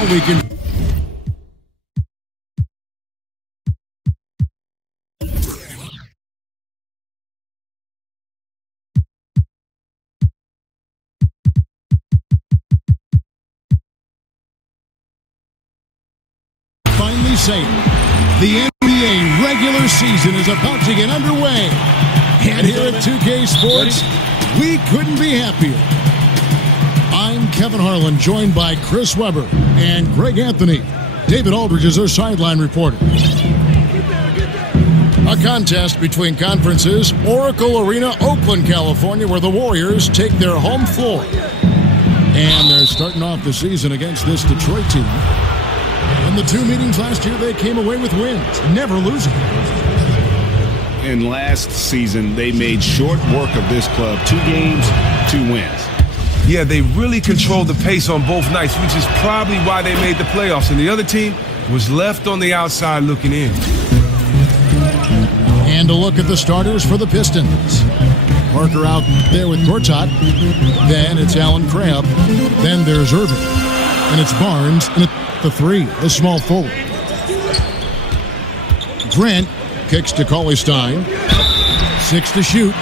all weekend. Finally safe. The NBA regular season is about to get underway. And here at 2K Sports, we couldn't be happier. I'm Kevin Harlan, joined by Chris Webber and Greg Anthony. David Aldridge is our sideline reporter. A contest between conferences, Oracle Arena, Oakland, California, where the Warriors take their home floor. And they're starting off the season against this Detroit team. In the two meetings last year, they came away with wins, never losing. And last season, they made short work of this club. 2 games, 2 wins. Yeah, they really controlled the pace on both nights, which is probably why they made the playoffs. And the other team was left on the outside looking in. And a look at the starters for the Pistons. Parker out there with Gortat. Then it's Allen Crabbe. Then there's Irving. And it's Barnes. And it's the 3, the small forward. Grant kicks to Cauley-Stein. 6 to shoot.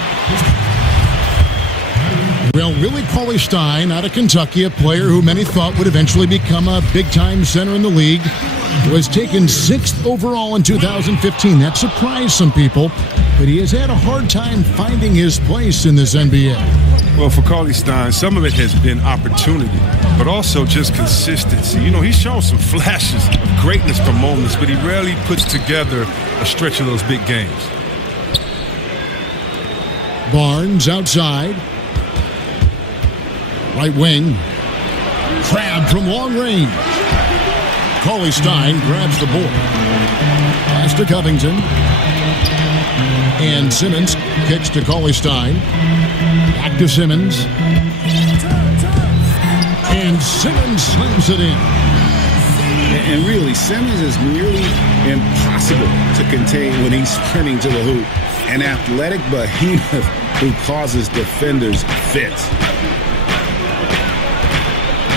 Well, Willie Cauley-Stein out of Kentucky, a player who many thought would eventually become a big-time center in the league, was taken 6th overall in 2015. That surprised some people, but he has had a hard time finding his place in this NBA. Well, for Cauley-Stein, some of it has been opportunity, but also just consistency. You know, he's shown some flashes of greatness for moments, but he rarely puts together a stretch of those big games. Barnes outside. Right wing. Crabbe from long range. Cauley-Stein grabs the board. Pass to Covington. And Simmons kicks to Cauley-Stein. Back to Simmons. And Simmons slams it in. And really, Simmons is nearly impossible to contain when he's sprinting to the hoop. An athletic behemoth who causes defenders fits.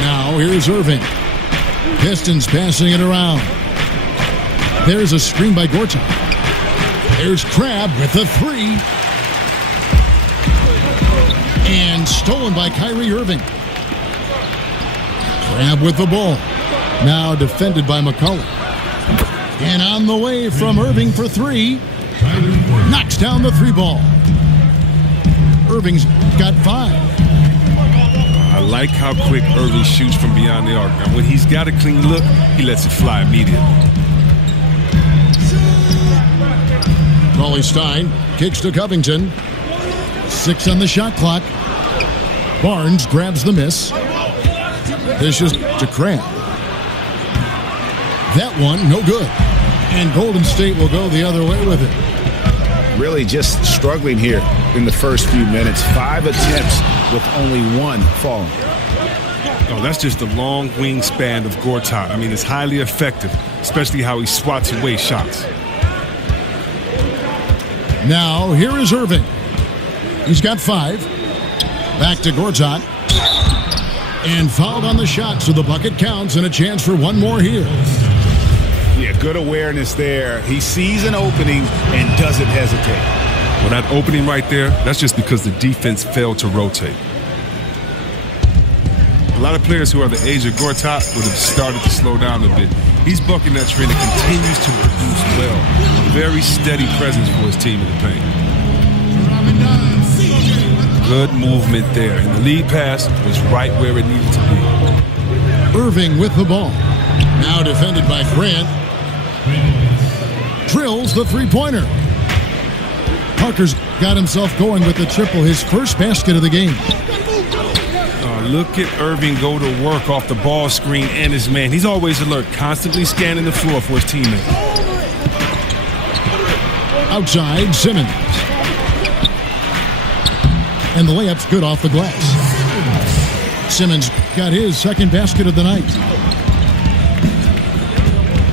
Now here's Irving. Pistons passing it around. There's a screen by Gortat. There's Crabbe with the 3. And stolen by Kyrie Irving. Crabbe with the ball. Now defended by McCullough. And on the way from Irving for 3. Knocks down the 3 ball. Irving's got 5. I like how quick Irving shoots from beyond the arc. Now, when he's got a clean look, he lets it fly immediately. Cauley-Stein kicks to Covington. 6 on the shot clock. Barnes grabs the miss. Dishes to Crabbe. That one, no good. And Golden State will go the other way with it. Really just struggling here in the first few minutes. 5 attempts with only 1 falling. Oh, that's just the long wingspan of Gortat. I mean, it's highly effective, especially how he swats away shots. Now, here is Irving. He's got 5. Back to Gortat. And fouled on the shot, so the bucket counts and a chance for one more here. Yeah, good awareness there. He sees an opening and doesn't hesitate. Well, that opening right there, that's just because the defense failed to rotate. A lot of players who are the age of Gortat would have started to slow down a bit. He's bucking that trend and continues to produce well. A very steady presence for his team in the paint. Good movement there. And the lead pass was right where it needed to be. Irving with the ball. Now defended by Grant. Drills the three-pointer. Parker's got himself going with the triple, his first basket of the game. Look at Irving go to work off the ball screen and his man. He's always alert, constantly scanning the floor for his teammates. Outside, Simmons. And the layup's good off the glass. Simmons got his second basket of the night.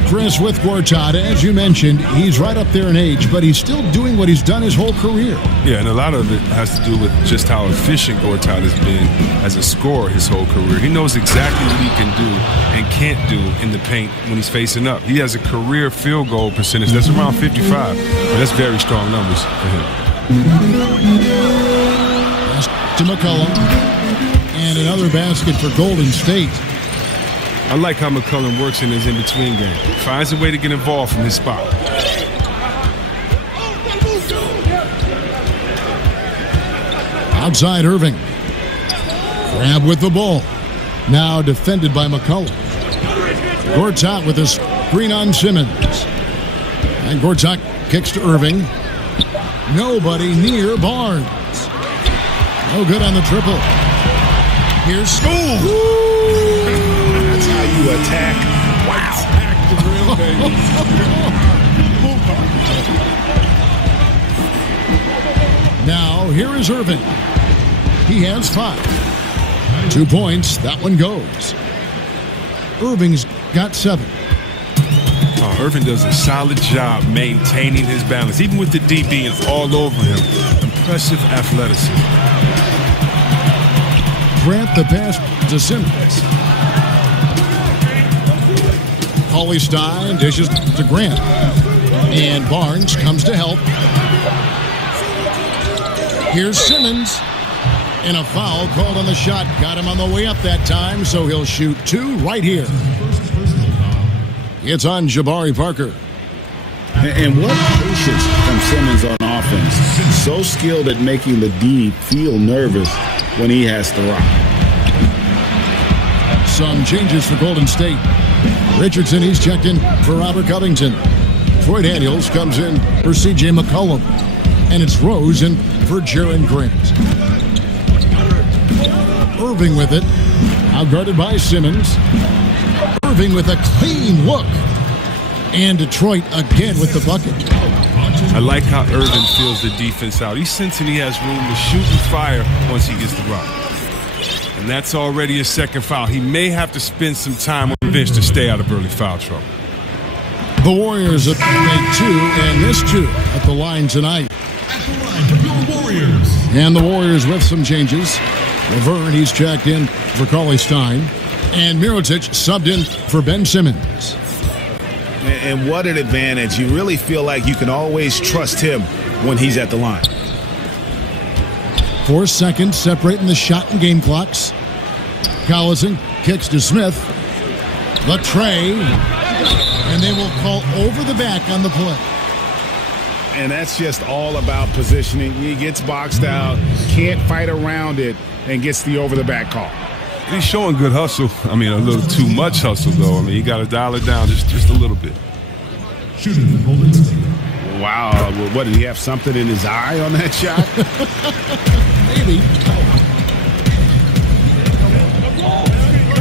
Chris, with Gortat, as you mentioned, he's right up there in age, but he's still doing what he's done his whole career. Yeah, and a lot of it has to do with just how efficient Gortat has been as a scorer his whole career. He knows exactly what he can do and can't do in the paint when he's facing up. He has a career field goal percentage that's around 55, but that's very strong numbers for him. Pass to McCollum, and another basket for Golden State. I like how McCollum works in his in-between game. Finds a way to get involved from his spot. Outside Irving. Grab with the ball. Now defended by McCollum. Gortat with a screen on Simmons. And Gortat kicks to Irving. Nobody near Barnes. No good on the triple. Here's School. That's how you attack. Wow. Attack the real baby. Now, here is Irving. He has 5. 2 points. That one goes. Irving's got 7. Oh, Irving does a solid job maintaining his balance, even with the D being all over him. Impressive athleticism. Grant the pass to Simmons. Stein dishes to Grant. And Barnes comes to help. Here's Simmons. And a foul called on the shot. Got him on the way up that time, so he'll shoot 2 right here. It's on Jabari Parker. And what patience from Simmons on offense. So skilled at making the D feel nervous when he has to rock. Some changes for Golden State. Richardson, he's checked in for Robert Covington. Troy Daniels comes in for C.J. McCollum. And it's Rose in for Jaren Grant. Irving with it. Outguarded by Simmons. Irving with a clean look. And Detroit again with the bucket. I like how Irving feels the defense out. He's sensing he has room to shoot and fire once he gets the rock. And that's already a second foul. He may have to spend some time on the bench to stay out of early foul trouble. The Warriors have made 2 and missed 2 at the line tonight. At the line for your Warriors. And the Warriors with some changes. Laverne, he's checked in for Stein. And Mirotic subbed in for Ben Simmons. And what an advantage. You really feel like you can always trust him when he's at the line. 4 seconds separating the shot and game clocks. Collison kicks to Smith. The tray. And they will call over the back on the play. And that's just all about positioning. He gets boxed out, can't fight around it, and gets the over-the-back call. He's showing good hustle. I mean, a little too much hustle, though. I mean, you got to dial it down just a little bit. Shooting the Golden State. Wow. What, did he have something in his eye on that shot? Maybe.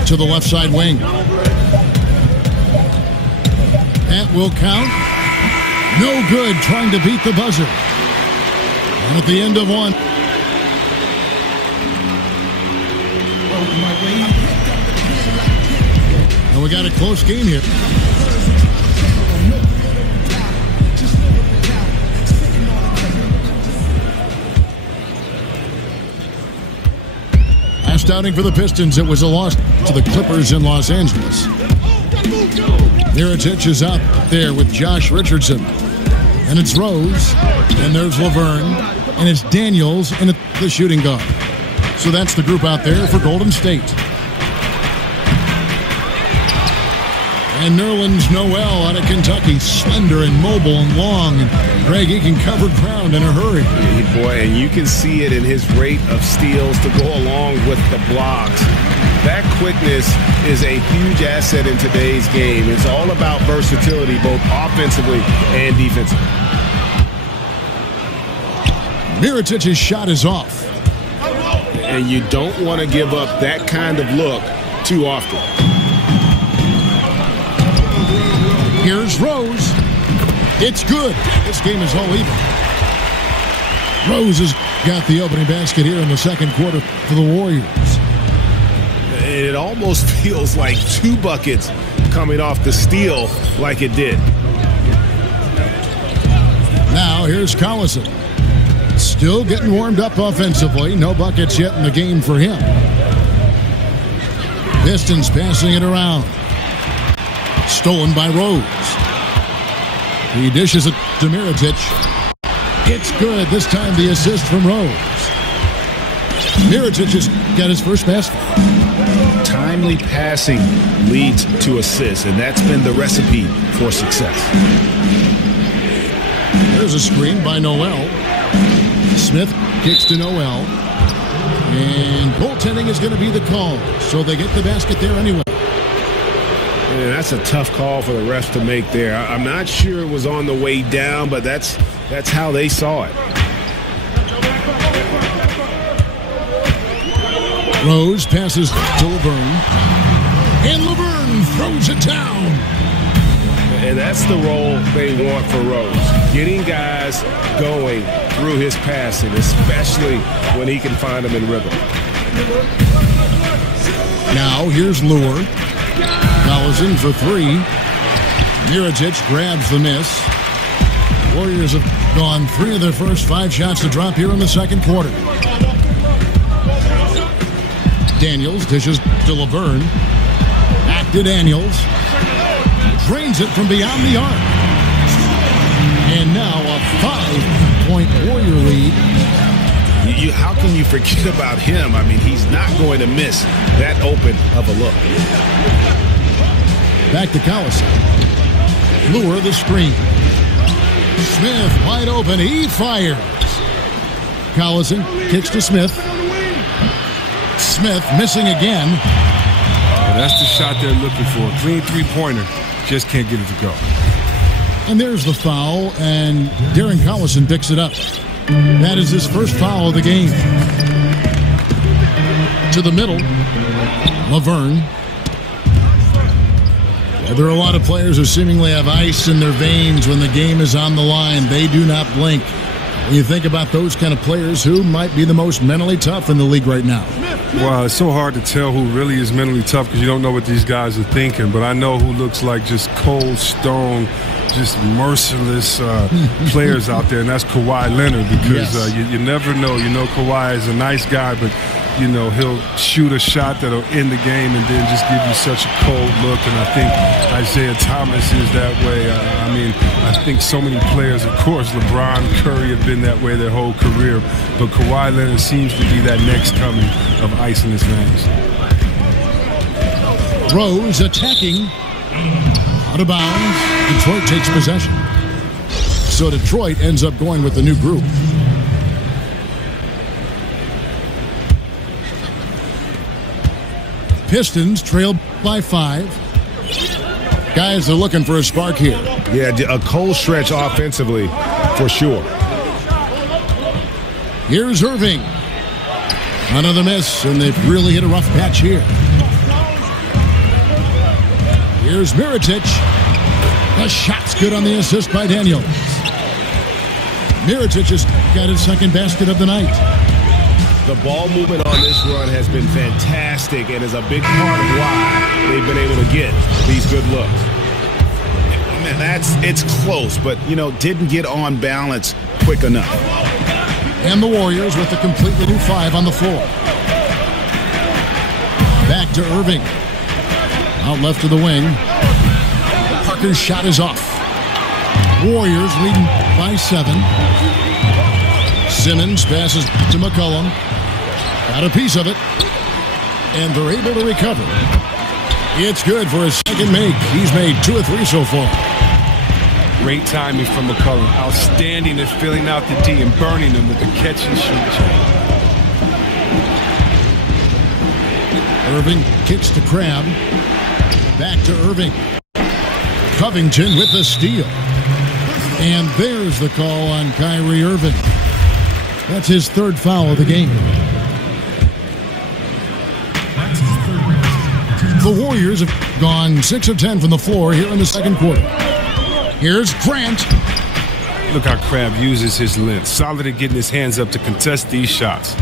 To the left side wing. That will count. No good, trying to beat the buzzer. And at the end of 1. And we got a close game here. Last outing for the Pistons, it was a loss to the Clippers in Los Angeles. Mirotic is out there with Josh Richardson. And it's Rose. And there's Laverne. And it's Daniels in the shooting guard. So that's the group out there for Golden State. And Nerlens Noel out of Kentucky. Slender and mobile and long. And Greg, he can cover ground in a hurry. Boy, and you can see it in his rate of steals to go along with the blocks. That quickness is a huge asset in today's game. It's all about versatility, both offensively and defensively. Mirotic's shot is off. And you don't want to give up that kind of look too often. Here's Rose. It's good. This game is all even. Rose has got the opening basket here in the second quarter for the Warriors. It almost feels like 2 buckets coming off the steal like it did. Now here's Collison. Still getting warmed up offensively. No buckets yet in the game for him. Pistons passing it around. Stolen by Rose. He dishes it to Mirotic. It's good. This time the assist from Rose. Mirotic just got his first basket. Timely passing leads to assists, and that's been the recipe for success. There's a screen by Noel. Smith kicks to Noel. And goaltending is going to be the call, so they get the basket there anyway. And that's a tough call for the refs to make there. I'm not sure it was on the way down, but that's how they saw it. Rose passes to Laverne. And Laverne throws it down. And that's the role they want for Rose. Getting guys going through his passing, especially when he can find them in rhythm. Now here's Lure. Collison for 3. Mirotic grabs the miss. Warriors have gone 3 of their first 5 shots to drop here in the second quarter. Daniels dishes to Laverne. Back to Daniels. Drains it from beyond the arc. And now a 5-point Warrior lead. How can you forget about him? I mean, he's not going to miss that open of a look. Back to Collison. Lure the screen. Smith wide open. He fires. Collison kicks to Smith. Smith missing again. Yeah, that's the shot they're looking for. Clean three-pointer. Just can't get it to go. And there's the foul, and Darren Collison picks it up. That is his first foul of the game. To the middle. Laverne. There are a lot of players who seemingly have ice in their veins when the game is on the line. They do not blink. When you think about those kind of players, who might be the most mentally tough in the league right now? Well, it's so hard to tell who really is mentally tough because you don't know what these guys are thinking. But I know who looks like just cold stone, just merciless players out there, and that's Kawhi Leonard because you never know. You know Kawhi is a nice guy, but you know he'll shoot a shot that'll end the game and then just give you such a cold look. And I think Isaiah Thomas is that way. I think so many players, of course, LeBron, Curry have been that way their whole career, but Kawhi Leonard seems to be that next coming of ice in his veins. Rose attacking. Out of bounds. Detroit takes possession. So Detroit ends up going with the new group. Pistons trail by 5. Guys are looking for a spark here. Yeah, a cold stretch offensively for sure. Here's Irving. Another miss, and they've really hit a rough patch here. Here's Mirotic. The shot's good on the assist by Daniels. Mirotic has got his second basket of the night. The ball movement on this run has been fantastic and is a big part of why they've been able to get these good looks. Man, it's close, but, didn't get on balance quick enough. And the Warriors with a completely new 5 on the floor. Back to Irving. Out left to the wing. Parker's shot is off. Warriors leading by 7. Simmons passes to McCollum. Got a piece of it. And they're able to recover. It's good for his second make. He's made 2 or 3 so far. Great timing from McCollum. Outstanding at filling out the D and burning them with the catch and shoot chain. Irving kicks to Crabbe. Back to Irving. Covington with the steal. And there's the call on Kyrie Irving. That's his 3rd foul of the game. The Warriors have gone 6 of 10 from the floor here in the second quarter. Here's Grant. Look how Crabbe uses his length. Solid at getting his hands up to contest these shots.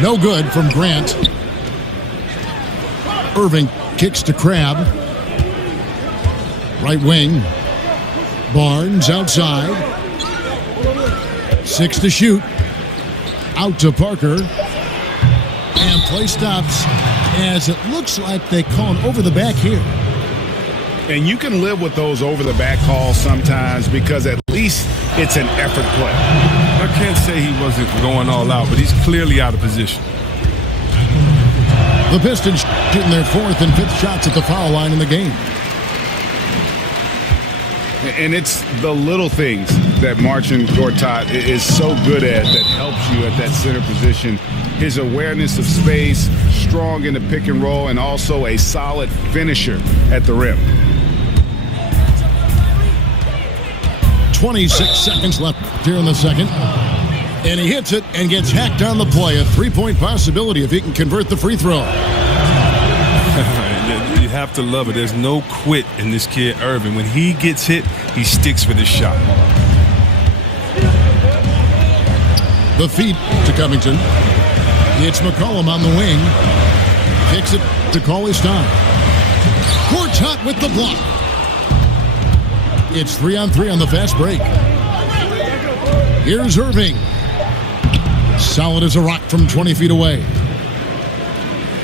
No good from Grant. Irving kicks to Crab. Right wing. Barnes outside. 6 to shoot. Out to Parker. And play stops as it looks like they call an over the back here. And you can live with those over-the-back calls sometimes because at least it's an effort play. I can't say he wasn't going all out, but he's clearly out of position. The Pistons shooting their 4th and 5th shots at the foul line in the game. And it's the little things that Marcin Gortat is so good at that helps you at that center position. His awareness of space, strong in the pick and roll, and also a solid finisher at the rim. 26 seconds left here in the second. And he hits it and gets hacked on the play. A 3-point possibility if he can convert the free throw. You have to love it. There's no quit in this kid, Irving. When he gets hit, he sticks with his shot. The feed to Covington. It's McCollum on the wing. Kicks it to Cauley-Stein. Gortat with the block. It's 3-on-3 on the fast break. Here's Irving. Solid as a rock from 20 feet away.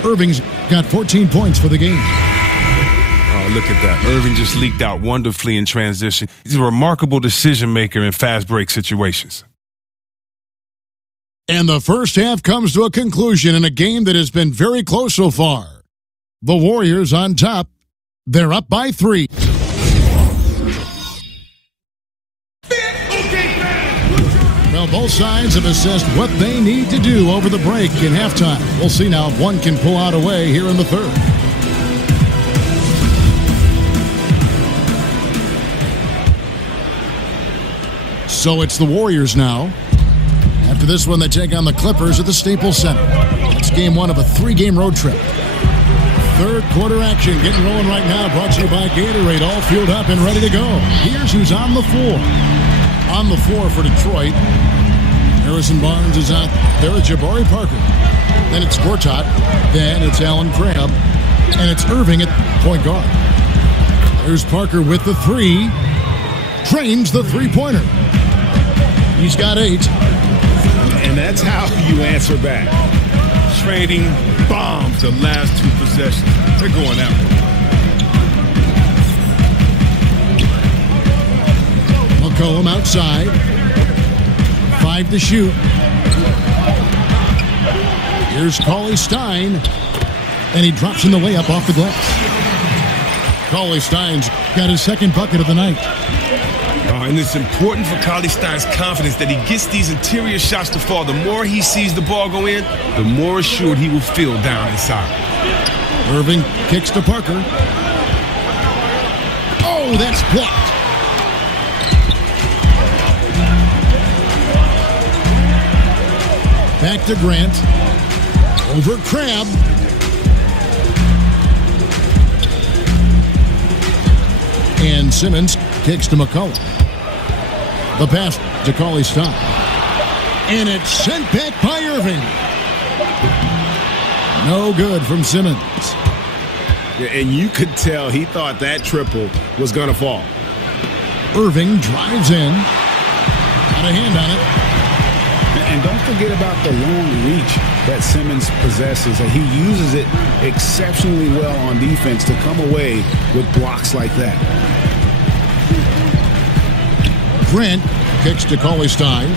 Irving's got 14 points for the game. Oh, look at that. Irving just leaked out wonderfully in transition. He's a remarkable decision maker in fast break situations. And the first half comes to a conclusion in a game that has been very close so far. The Warriors on top. They're up by 3. Well, both sides have assessed what they need to do over the break in halftime. We'll see now if one can pull out a way here in the third. So it's the Warriors now. After this one, they take on the Clippers at the Staples Center. It's game 1 of a 3-game road trip. Third quarter action getting rolling right now. Brought to you by Gatorade. All fueled up and ready to go. Here's who's on the floor. On the floor for Detroit, Harrison Barnes is out there with Jabari Parker. Then it's Gortat. Then it's Allen Crabbe. And it's Irving at point guard. There's Parker with the 3. Trains the three-pointer. He's got 8. And that's how you answer back. Trading bombs the last 2 possessions. They're going that way. McCollum outside. 5 to shoot. Here's Cauley-Stein. And he drops in the layup off the glass. Cauley-Stein's got his 2nd bucket of the night. And it's important for Cauley-Stein's confidence that he gets these interior shots to fall. The more he sees the ball go in, the more assured he will feel down inside. Irving kicks to Parker. Oh, that's blocked. Back to Grant. Over Crabbe. And Simmons kicks to McCollum. The pass to Cauley-Stein. And it's sent back by Irving. No good from Simmons. And you could tell he thought that triple was going to fall. Irving drives in. Got a hand on it. And don't forget about the long reach that Simmons possesses. He uses it exceptionally well on defense to come away with blocks like that. Grant kicks to Cauley-Stein.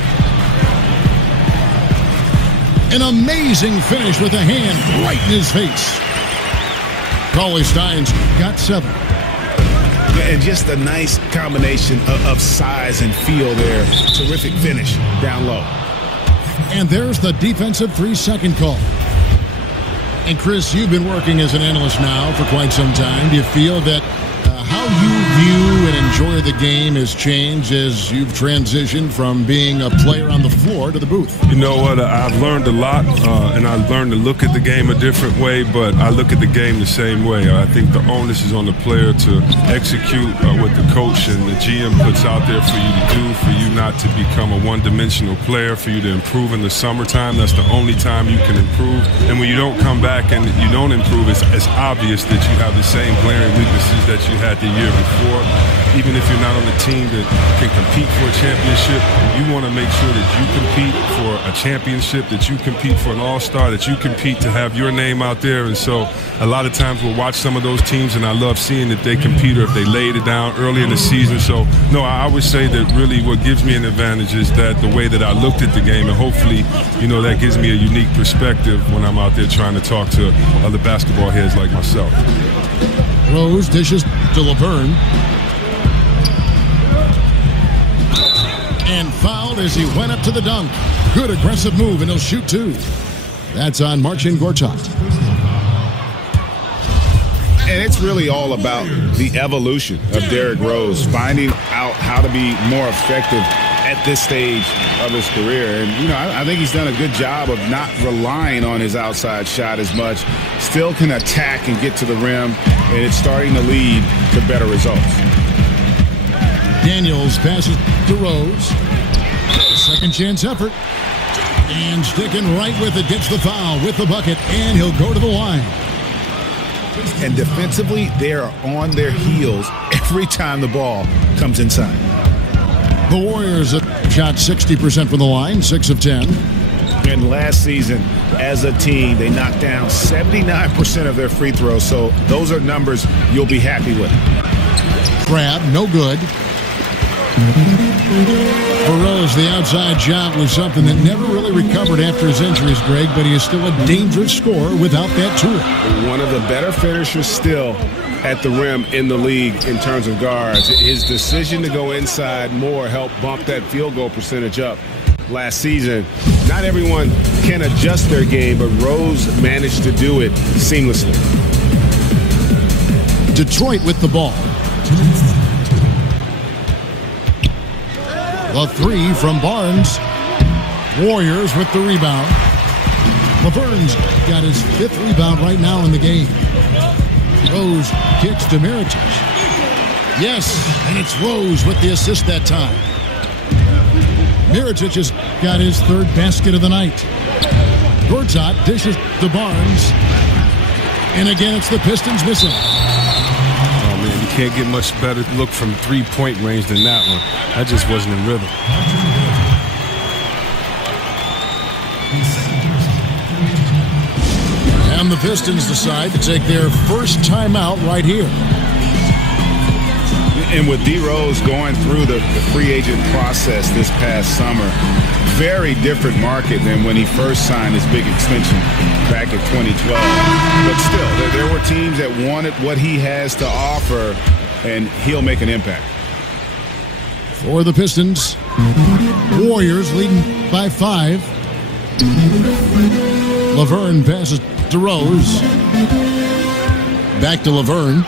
An amazing finish with a hand right in his face. Cauley-Stein's got 7. And just a nice combination of size and feel there. Terrific finish down low. And there's the defensive 3-second call. And Chris, you've been working as an analyst now for quite some time. Do you feel that how you view and enjoy the game has changed as you've transitioned from being a player on the floor to the booth? You know what? I've learned a lot, and I've learned to look at the game a different way, but I look at the game the same way. I think the onus is on the player to execute what the coach and the GM puts out there for you to do, for you not to become a one-dimensional player, for you to improve in the summertime. That's the only time you can improve. And when you don't come back and you don't improve, it's obvious that you have the same glaring weaknesses that you had the year before. Even if you're not on a team that can compete for a championship, you want to make sure that you compete for a championship, that you compete for an all-star, that you compete to have your name out there. And so a lot of times we'll watch some of those teams, and I love seeing that they compete or if they laid it down early in the season. So, no, I would say that really what gives me an advantage is that the way that I looked at the game, and hopefully, that gives me a unique perspective when I'm out there trying to talk to other basketball heads like myself. Rose dishes to Laverne. And fouled as he went up to the dunk. Good aggressive move, and he'll shoot two. That's on Marcin Gortat. And it's really all about the evolution of Derrick Rose, finding out how to be more effective at this stage of his career. And, I think he's done a good job of not relying on his outside shot as much. Still can attack and get to the rim, and it's starting to lead to better results. Daniels passes to Rose. Second chance effort. And sticking right with it, gets the foul with the bucket, and he'll go to the line. And defensively, they are on their heels every time the ball comes inside. The Warriors have shot 60% from the line, 6 of 10. And last season, as a team, they knocked down 79% of their free throws. So those are numbers you'll be happy with. Crab, no good. For Rose, the outside shot was something that never really recovered after his injuries, Greg, but he is still a dangerous scorer without that tool. One of the better finishers still at the rim in the league in terms of guards. His decision to go inside more helped bump that field goal percentage up last season. Not everyone can adjust their game, but Rose managed to do it seamlessly. Detroit with the ball. The three from Barnes. Warriors with the rebound. Laverne's got his 5th rebound right now in the game. Rose kicks to Mirotic. Yes, and it's Rose with the assist that time. Mirotic has got his 3rd basket of the night. Gortat dishes to Barnes. And again, it's the Pistons missing. You can't get much better look from 3-point range than that one. That just wasn't in rhythm. And the Pistons decide to take their first timeout right here. And with D. Rose going through the free agent process this past summer, very different market than when he first signed his big extension back in 2012. But still, there were teams that wanted what he has to offer, and he'll make an impact. For the Pistons, Warriors leading by 5. Laverne passes to Rose. Back to Laverne.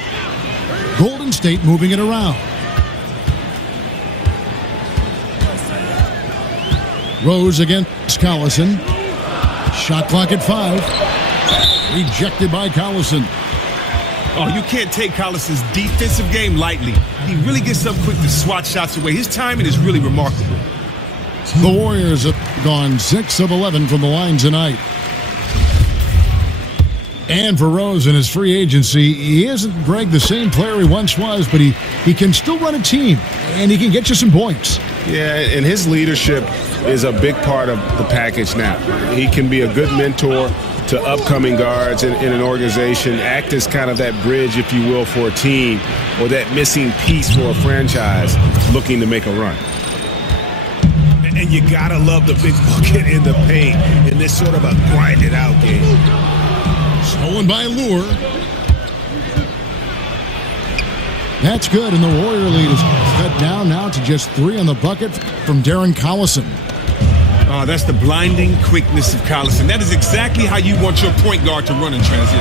Golden State moving it around. Rose against Collison. Shot clock at 5. Rejected by Collison. Oh, you can't take Collison's defensive game lightly. He really gets up quick to swat shots away. His timing is really remarkable. The Warriors have gone 6 of 11 from the line tonight. And for Rose in his free agency, he isn't, Greg, the same player he once was, but he can still run a team, and he can get you some points. Yeah, and his leadership is a big part of the package now. He can be a good mentor to upcoming guards in an organization, act as kind of that bridge, if you will, for a team, or that missing piece for a franchise looking to make a run. And you gotta love the big bucket in the paint in this sort of a grinded-out game. Stolen by Lure. That's good, and the Warrior lead is cut down now to just 3 on the bucket from Darren Collison. Oh, that's the blinding quickness of Collison. That is exactly how you want your point guard to run in transition.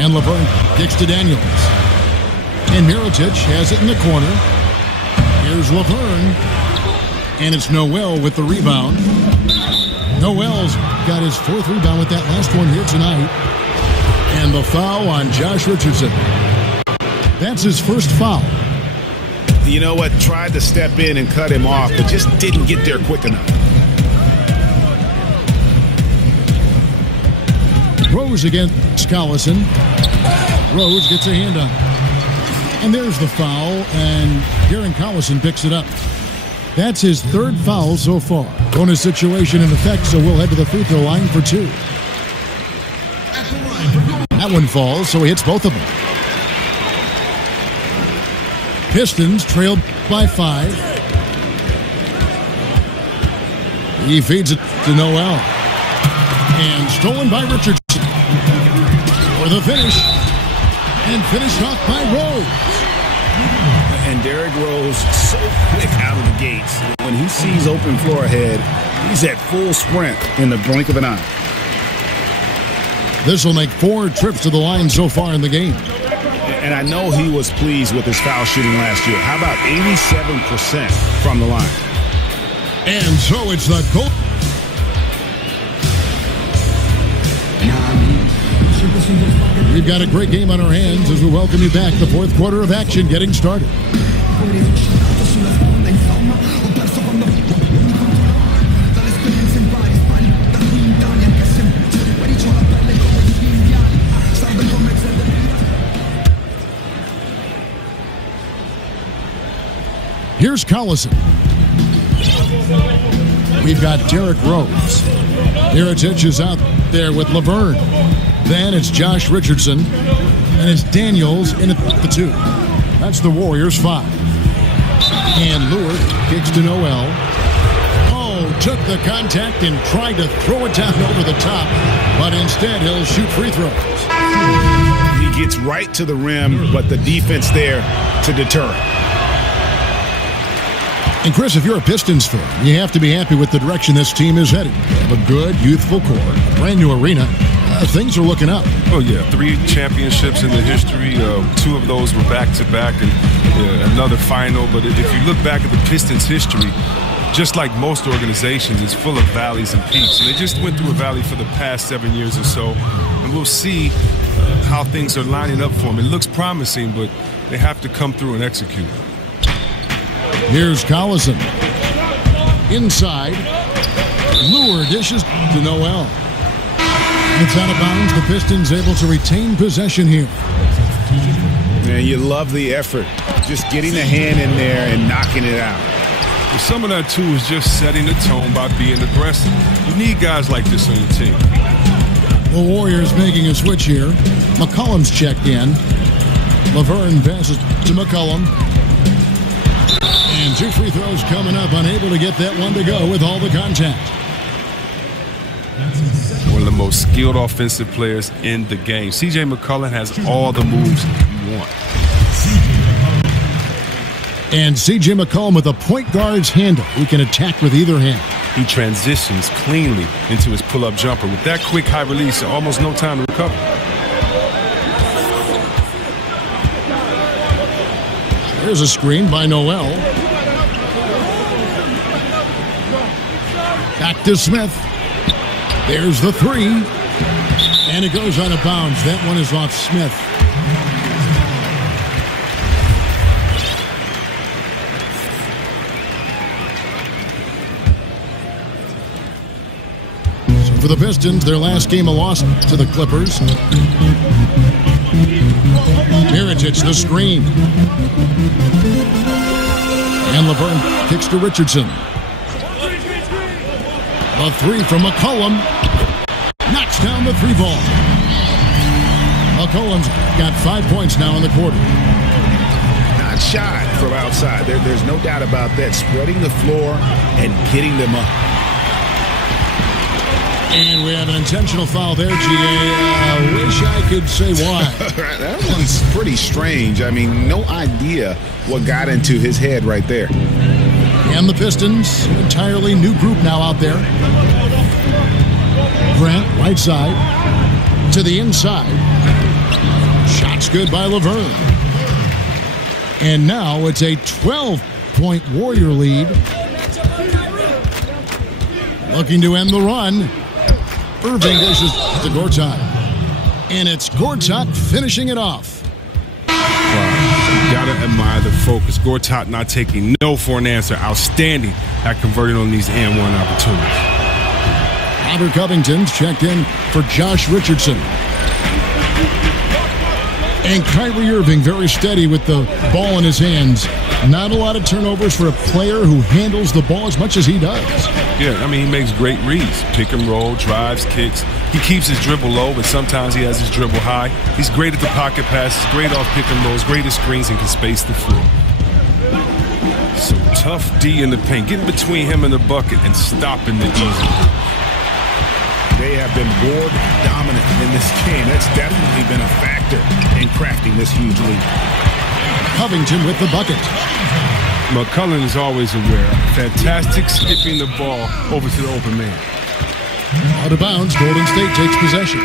And Laverne kicks to Daniels. And Mirotic has it in the corner. Here's Laverne. And it's Noel with the rebound. Noel's got his 4th rebound with that last one here tonight. And the foul on Josh Richardson. That's his first foul. You know what? Tried to step in and cut him off, but just didn't get there quick enough. Rose against Collison. Rose gets a hand up. And there's the foul, and Darren Collison picks it up. That's his 3rd foul so far. Bonus situation in effect, so we'll head to the free throw line for 2. That one falls, so he hits both of them. Pistons trailed by 5. He feeds it to Noel. And stolen by Richardson. For the finish. And finished off by Rose. And Derrick Rose, so quick out of the gates. When he sees open floor ahead, he's at full sprint in the blink of an eye. This will make 4 trips to the line so far in the game. And I know he was pleased with his foul shooting last year. How about 87% from the line? And so it's the goal. We've got a great game on our hands as we welcome you back. The 4th quarter of action getting started. Here's Collison. We've got Derrick Rose. Mirotic is out there with Laverne. Then it's Josh Richardson. And it's Daniels in at the 2. That's the Warriors' 5. And Lure kicks to Noel. Oh, took the contact and tried to throw it down over the top. But instead, he'll shoot free throws. He gets right to the rim, but the defense there to deter. And Chris, if you're a Pistons fan, you have to be happy with the direction this team is heading. They have a good, youthful core, a brand new arena. Things are looking up. Oh, yeah. 3 championships in the history. 2 of those were back-to-back and another final. But if you look back at the Pistons' history, just like most organizations, it's full of valleys and peaks. And they just went through a valley for the past 7 years or so. And we'll see how things are lining up for them. It looks promising, but they have to come through and execute. Here's Collison. Inside. Lure dishes to Noel. It's out of bounds. The Pistons able to retain possession here. Man, you love the effort. Just getting a hand in there and knocking it out. Well, some of that, too, is just setting the tone by being aggressive. You need guys like this on your team. The Warriors making a switch here. McCollum's checked in. Laverne passes to McCollum. And 2 free throws coming up. Unable to get that one to go with all the contact. One of the most skilled offensive players in the game. C.J. McCollum has all the moves you want. And C.J. McCollum with a point guard's handle. He can attack with either hand. He transitions cleanly into his pull-up jumper. With that quick high release, almost no time to recover. There's a screen by Noel. Back to Smith. There's the 3. And it goes out of bounds. That one is off Smith. So for the Pistons, their last game a loss to the Clippers. Mirotic the screen. And Laverne kicks to Richardson. The 3 from McCollum. Knocks down the 3 ball. McCollum's got 5 points now in the quarter. Not shy from outside. There's no doubt about that. Spreading the floor and getting them up. And we have an intentional foul there, G.A. I wish I could say why. That one's pretty strange. I mean, no idea what got into his head right there. And the Pistons, an entirely new group now out there. Grant, right side, to the inside. Shots good by Laverne. And now it's a 12-point Warrior lead. Looking to end the run. Irving dishes to Gortat. And it's Gortat finishing it off. You gotta admire the focus. Gortat not taking no for an answer. Outstanding at converting on these and one opportunities. Hunter Covington's checked in for Josh Richardson. And Kyrie Irving very steady with the ball in his hands. Not a lot of turnovers for a player who handles the ball as much as he does. Yeah, I mean, he makes great reads. Pick and roll, drives, kicks. He keeps his dribble low, but sometimes he has his dribble high. He's great at the pocket passes, great off pick and rolls, great at screens, and can space the floor. So tough D in the paint, getting between him and the bucket and stopping the easy. They have been board dominant in this game. That's definitely been a factor in crafting this huge lead. Covington with the bucket. McCullough is always aware. Fantastic skipping the ball over to the open man. Out of bounds, Golden State takes possession.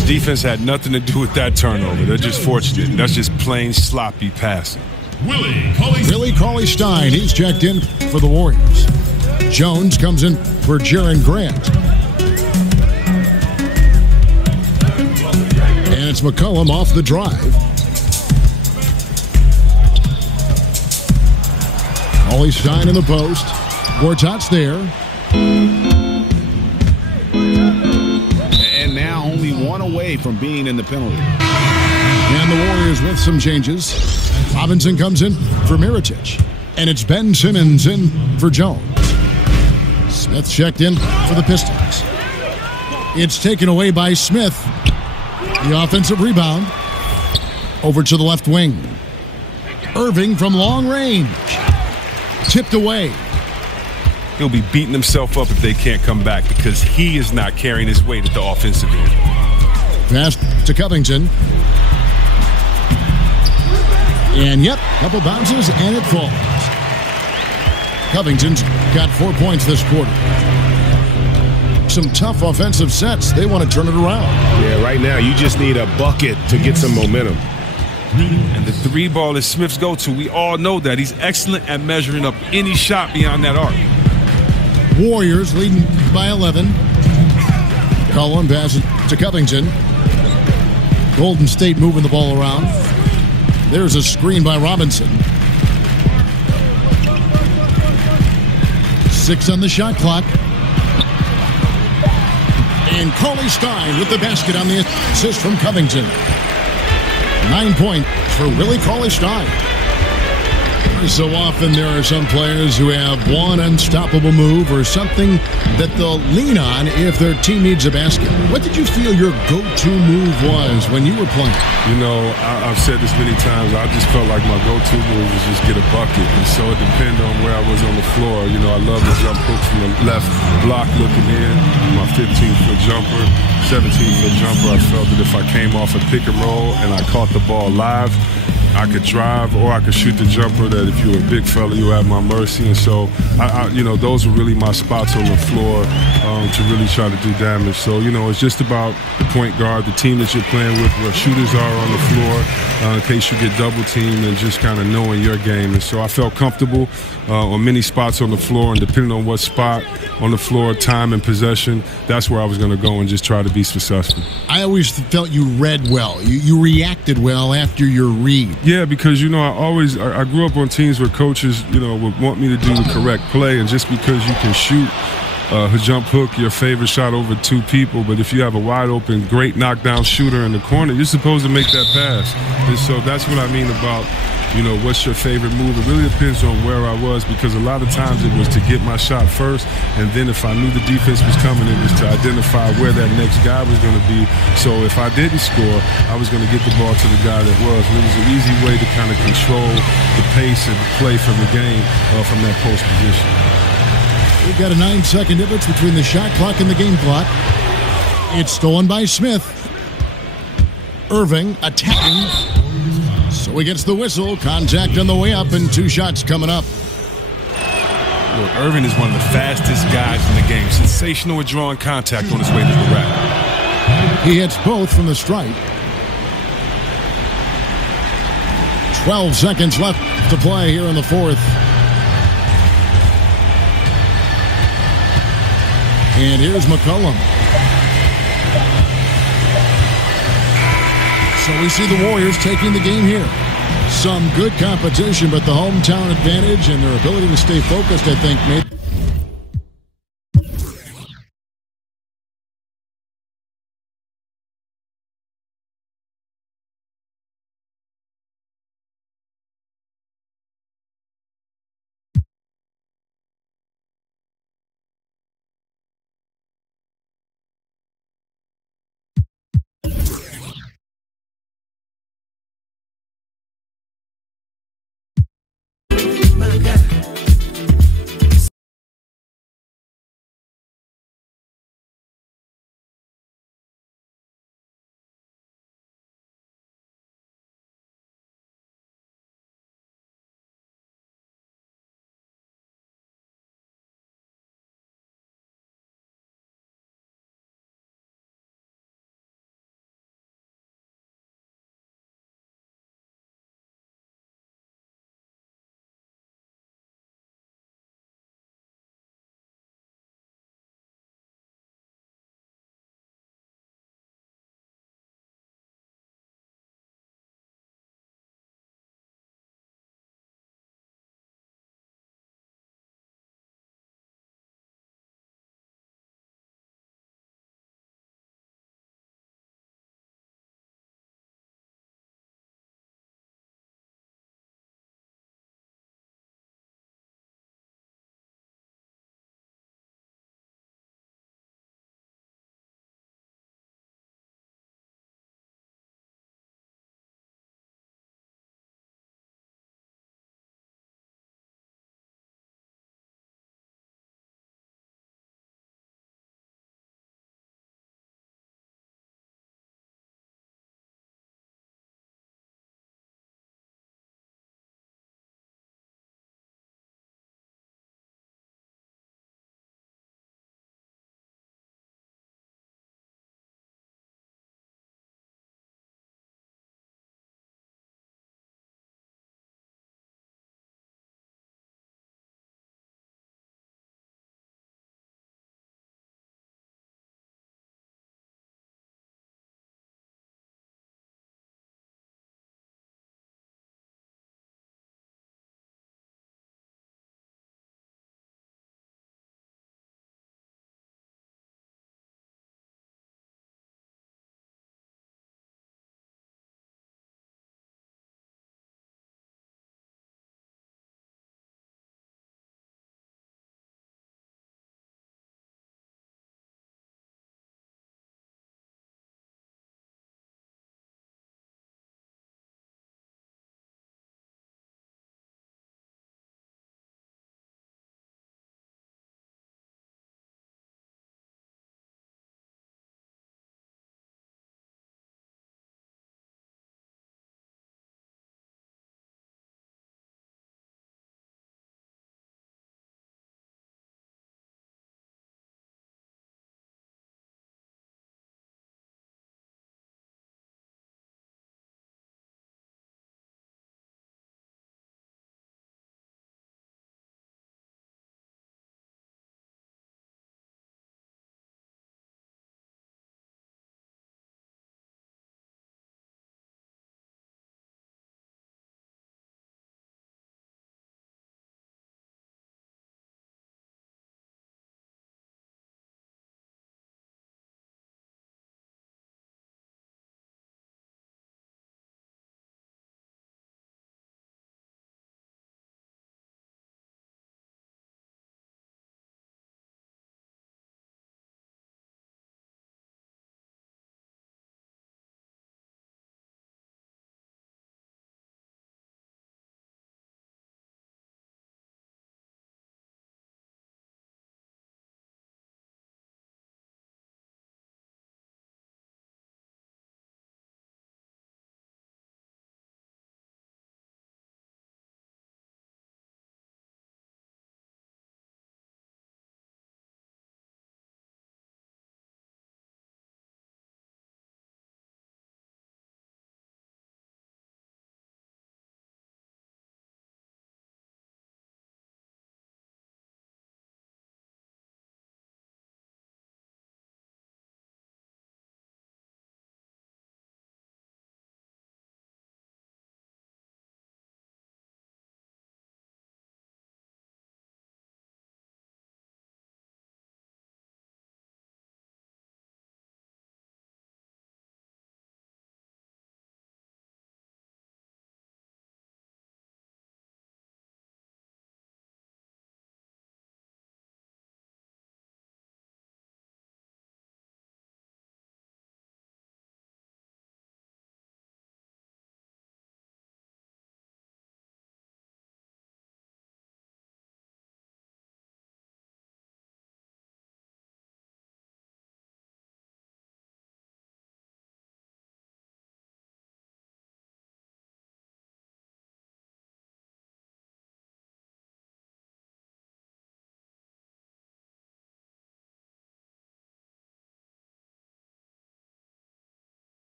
The defense had nothing to do with that turnover. They're just fortunate. That's just plain sloppy passing. Willie Cauley-Stein, he's checked in for the Warriors. Jones comes in for Jaren Grant. And it's McCollum off the drive. Cauley-Stein in the post. Gortat's there. And now only one away from being in the penalty. And the Warriors with some changes. Robinson comes in for Mirotic. And it's Ben Simmons in for Jones. Smith checked in for the Pistons. It's taken away by Smith. The offensive rebound. Over to the left wing. Irving from long range. Tipped away. He'll be beating himself up if they can't come back because he is not carrying his weight at the offensive end. Pass to Covington. And yep, couple bounces and it falls. Covington's got 4 points this quarter. Some tough offensive sets. They want to turn it around. Yeah, right now you just need a bucket to get some momentum. And the three ball is Smith's go-to. We all know that. He's excellent at measuring up any shot beyond that arc. Warriors leading by 11. Cullen passes to Covington. Golden State moving the ball around. There's a screen by Robinson. 6 on the shot clock. And Cauley-Stein with the basket on the assist from Covington. 9 points for Willie Cauley-Stein. So often there are some players who have one unstoppable move or something that they'll lean on if their team needs a basket. What did you feel your go-to move was when you were playing? You know, I've said this many times. I just felt like my go-to move was just get a bucket. And so it depended on where I was on the floor. You know, I love the jump hook from the left block looking in. My 15-foot jumper, 17-foot jumper. I felt that if I came off a pick and roll and I caught the ball live, I could drive or I could shoot the jumper that if you were a big fella, you were at my mercy. And so, you know, those were really my spots on the floor to really try to do damage. So, you know, it's just about the point guard, the team that you're playing with, where shooters are on the floor in case you get double teamed and just kind of knowing your game. And so I felt comfortable on many spots on the floor, and depending on what spot on the floor, time and possession, that's where I was going to go and just try to be successful. I always felt you read well. You reacted well after your read. Yeah, because, you know, I grew up on teams where coaches, you know, would want me to do the correct play, and just because you can shoot a jump hook, your favorite shot over two people, but if you have a wide open, great knockdown shooter in the corner, you're supposed to make that pass. And so that's what I mean about, you know, what's your favorite move? It really depends on where I was, because a lot of times it was to get my shot first, and then if I knew the defense was coming, it was to identify where that next guy was going to be. So if I didn't score, I was going to get the ball to the guy that was. And it was an easy way to kind of control the pace and play from the game from that post position. We've got a 9-second difference between the shot clock and the game clock. It's stolen by Smith. Irving attacking. So he gets the whistle. Contact on the way up, and 2 shots coming up. Look, Irving is one of the fastest guys in the game. Sensational at drawing contact on his way to the rack. He hits both from the stripe. 12 seconds left to play here in the fourth. And here's McCollum. So we see the Warriors taking the game here. Some good competition, but the hometown advantage and their ability to stay focused, I think, made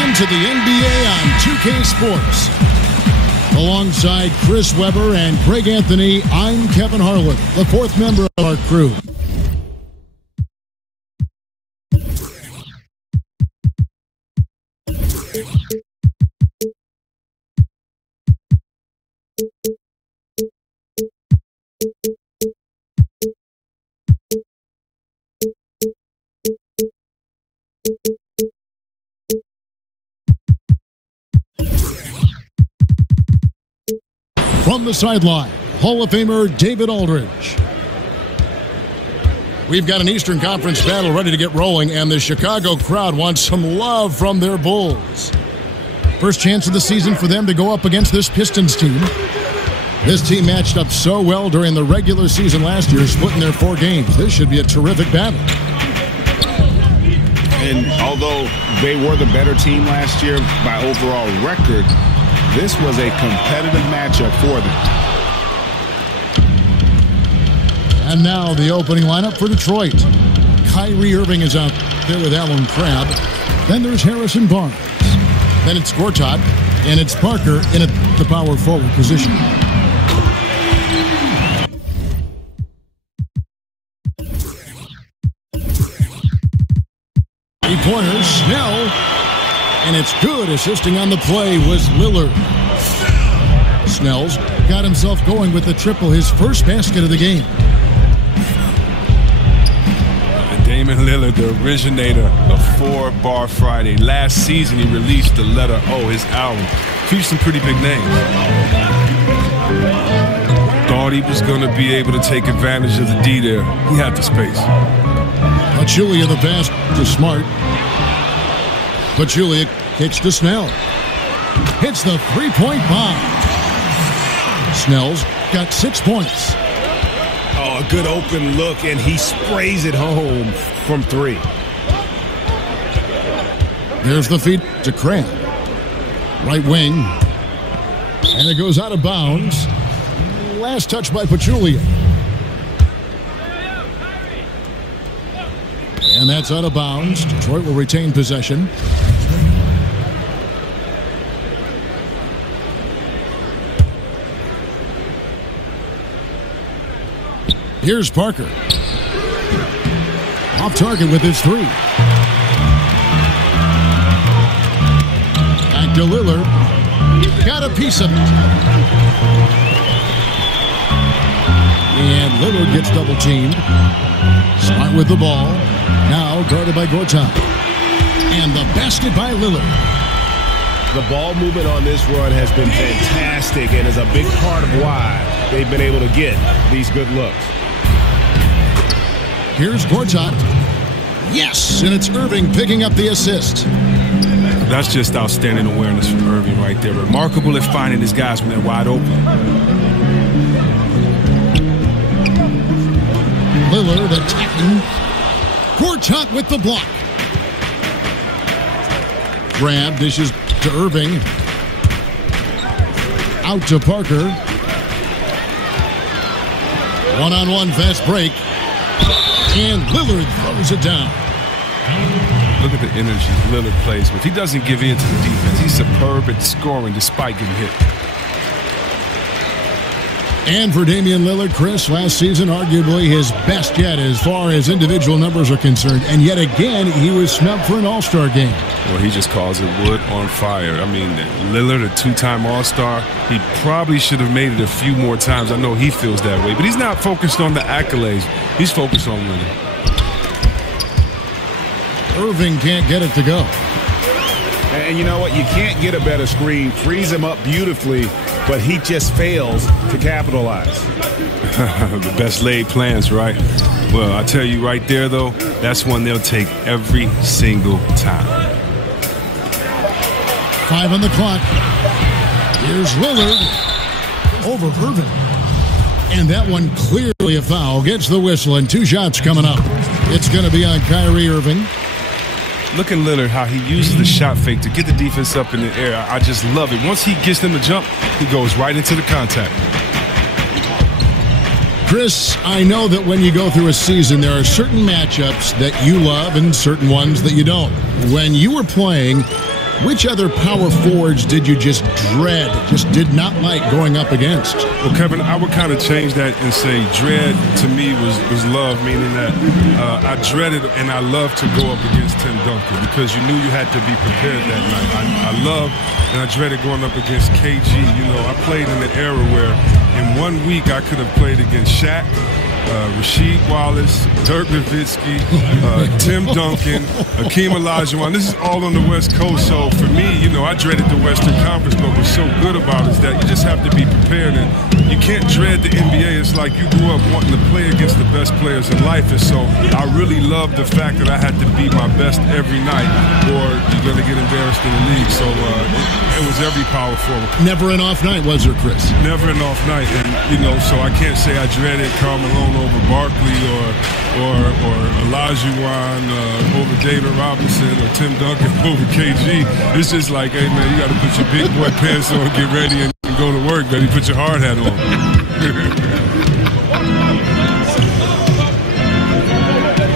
Welcome to the NBA on 2K Sports. Alongside Chris Webber and Greg Anthony, I'm Kevin Harlan, the fourth member of our crew. From the sideline, Hall of Famer David Aldridge. We've got an Eastern Conference battle ready to get rolling, and the Chicago crowd wants some love from their Bulls. First chance of the season for them to go up against this Pistons team. This team matched up so well during the regular season last year, splitting their 4 games. This should be a terrific battle. And although they were the better team last year by overall record, this was a competitive matchup for them. And now the opening lineup for Detroit. Kyrie Irving is out there with Allen Crabbe. Then there's Harrison Barnes. Then it's Gortat. And it's Parker in the power forward position. Three-pointers, Snell. And it's good. Assisting on the play was Lillard. Snell's got himself going with the triple, his first basket of the game. And Damian Lillard, the originator of 4-Bar Friday. Last season, he released the letter O, his album. Featured some pretty big names. Thought he was going to be able to take advantage of the D there. He had the space. Pachulia the pass to Smart. Pachulia kicks to Snell. Hits the three-point bomb. Snell's got 6 points. Oh, a good open look, and he sprays it home from 3. There's the feed to Crabbe. Right wing. And it goes out of bounds. Last touch by Pachulia. And that's out of bounds. Detroit will retain possession. Here's Parker. Off target with his 3. Back to Lillard. Got a piece of it. And Lillard gets double teamed. Smart with the ball. Now guarded by Gortat. And the basket by Lillard. The ball movement on this run has been fantastic and is a big part of why they've been able to get these good looks. Here's Gortat. Yes, and it's Irving picking up the assist. That's just outstanding awareness from Irving right there. Remarkable at finding his guys when they're wide open. Lillard attacking. Gortat with the block. Grab dishes to Irving. Out to Parker. One-on-one fast break. And Lillard throws it down. Look at the energy Lillard plays with. He doesn't give in to the defense. He's superb at scoring despite getting hit. And for Damian Lillard, Chris, last season arguably his best yet as far as individual numbers are concerned. And yet again, he was snubbed for an All-Star game. Well, he just calls it wood on fire. I mean, Lillard, a 2-time All-Star, he probably should have made it a few more times. I know he feels that way, but he's not focused on the accolades. He's focused on winning. Irving can't get it to go. And you know what? You can't get a better screen. Frees him up beautifully, but he just fails to capitalize. The best laid plans, right? Well, I tell you right there, though, that's one they'll take every single time. 5 on the clock. Here's Lillard over Irving. And that one clearly a foul. Gets the whistle, and 2 shots coming up. It's going to be on Kyrie Irving. Look at Lillard, how he uses the shot fake to get the defense up in the air. I just love it. Once he gets them to jump, he goes right into the contact. Chris, I know that when you go through a season, there are certain matchups that you love and certain ones that you don't. When you were playing, Which other power forwards did you just dread, just did not like going up against? Well, Kevin, I would kind of change that and say dread to me was love, meaning that I dreaded and I loved to go up against Tim Duncan because you knew you had to be prepared that night. I loved and I dreaded going up against KG. You know, I played in an era where in 1 week I could have played against Shaq, Rasheed Wallace, Dirk Nowitzki, Tim Duncan, Hakeem Olajuwon. This is all on the West Coast. So for me, you know, I dreaded the Western Conference, but what's so good about it is that you just have to be prepared. And you can't dread the NBA. It's like you grew up wanting to play against the best players in life. And so I really loved the fact that I had to be my best every night or you're going to get embarrassed in the league. So it was every power forward. Never an off night, was there, Chris? Never an off night. And, you know, so I can't say I dreaded Karl Malone over Barkley or Olajuwon over David Robinson or Tim Duncan over KG. It's just like, hey, man, you got to put your big boy pants on, get ready, and go to work, buddy. Put your hard hat on.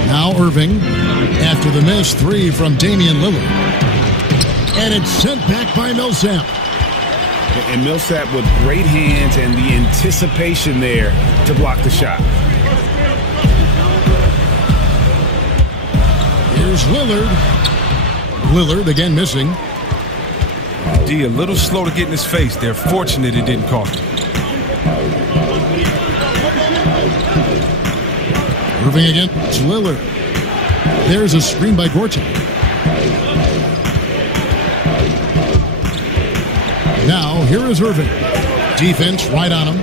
Now Irving, after the missed three from Damian Lillard. And it's sent back by Millsap. And Millsap with great hands and the anticipation there to block the shot. Here's Lillard. Lillard again missing. D a little slow to get in his face. They're fortunate it didn't cost him. Irving against Lillard. There's a screen by Gortat. Now, here is Irving. Defense right on him.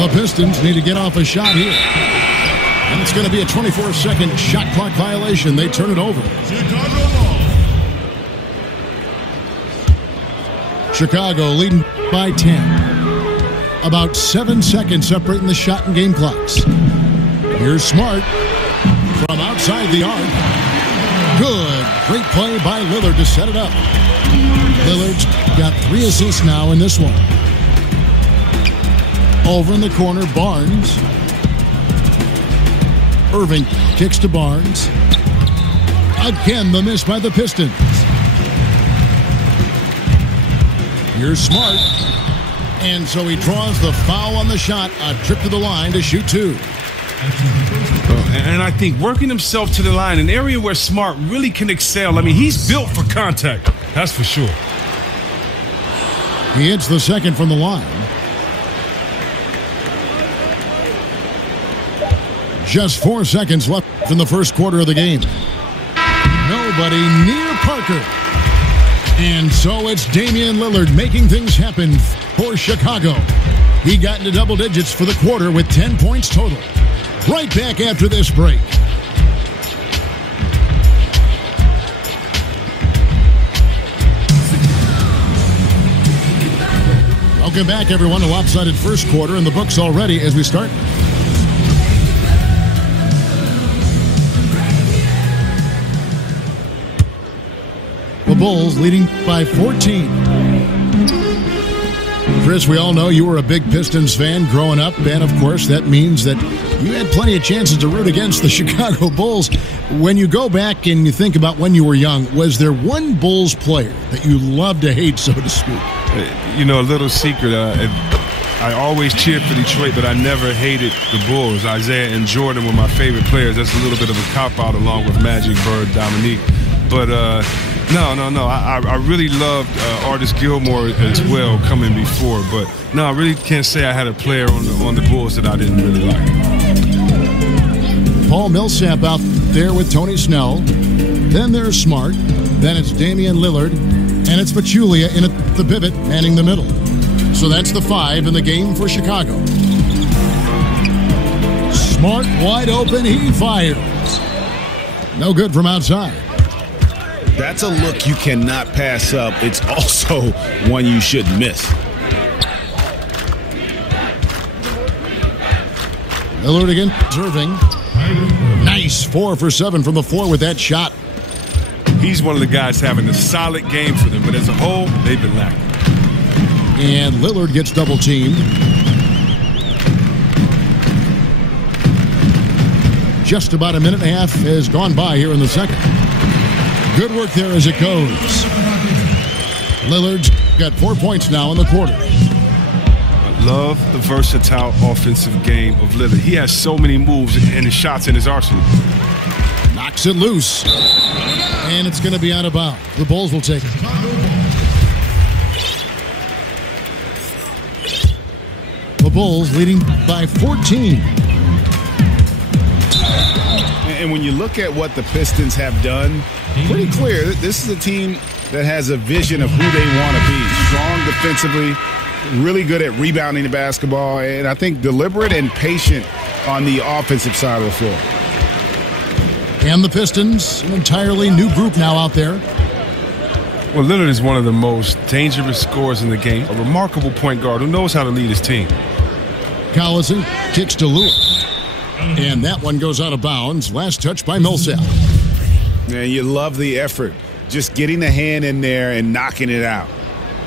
The Pistons need to get off a shot here. And it's going to be a 24-second shot clock violation. They turn it over. Chicago leading by 10. About 7 seconds separating the shot and game clocks. Here's Smart from outside the arc. Good. Great play by Lillard to set it up. Lillard's got 3 assists now in this one. Over in the corner, Barnes. Irving kicks to Barnes. Again, the miss by the Pistons. Here's Smart. And so he draws the foul on the shot. A trip to the line to shoot 2. And I think working himself to the line, an area where Smart really can excel. I mean, he's built for contact. That's for sure. He hits the second from the line. Just 4 seconds left in the first quarter of the game. Nobody near Parker. And so it's Damian Lillard making things happen for Chicago. He got into double digits for the quarter with 10 points total. Right back after this break. Welcome back, everyone. A lopsided first quarter in the books already as we start. The Bulls leading by 14. Chris, we all know you were a big Pistons fan growing up, and of course that means that you had plenty of chances to root against the Chicago Bulls. When you go back and you think about when you were young, was there one Bulls player that you loved to hate, so to speak? You know, a little secret, I always cheered for Detroit, but I never hated the Bulls. Isaiah and Jordan were my favorite players. That's a little bit of a cop-out along with Magic, Bird, Dominique. But no. I really loved Artis Gilmore as well coming before. But no, I really can't say I had a player on the Bulls that I didn't really like. Paul Millsap out there with Tony Snell. Then there's Smart. Then it's Damian Lillard. And it's Pachulia in at the pivot, manning the middle. So that's the 5 in the game for Chicago. Smart wide open, he fires. No good from outside. That's a look you cannot pass up. It's also one you shouldn't miss. Lillard again, Irving. Nice 4 for 7 from the floor with that shot. He's one of the guys having a solid game for them, but as a whole, they've been lacking. And Lillard gets double teamed. Just about a minute and a half has gone by here in the second. Good work there as it goes. Lillard's got 4 points now in the quarter. I love the versatile offensive game of Lillard. He has so many moves and his shots in his arsenal. Knocks it loose. And it's going to be out of bounds. The Bulls will take it. The Bulls leading by 14. And when you look at what the Pistons have done, pretty clear, this is a team that has a vision of who they want to be. Strong defensively, really good at rebounding the basketball, and I think deliberate and patient on the offensive side of the floor. And the Pistons, an entirely new group now out there. Well, Lillard is one of the most dangerous scorers in the game. A remarkable point guard who knows how to lead his team. Collison kicks to Lewis. And that one goes out of bounds. Last touch by Millsap. Man, you love the effort. Just getting the hand in there and knocking it out.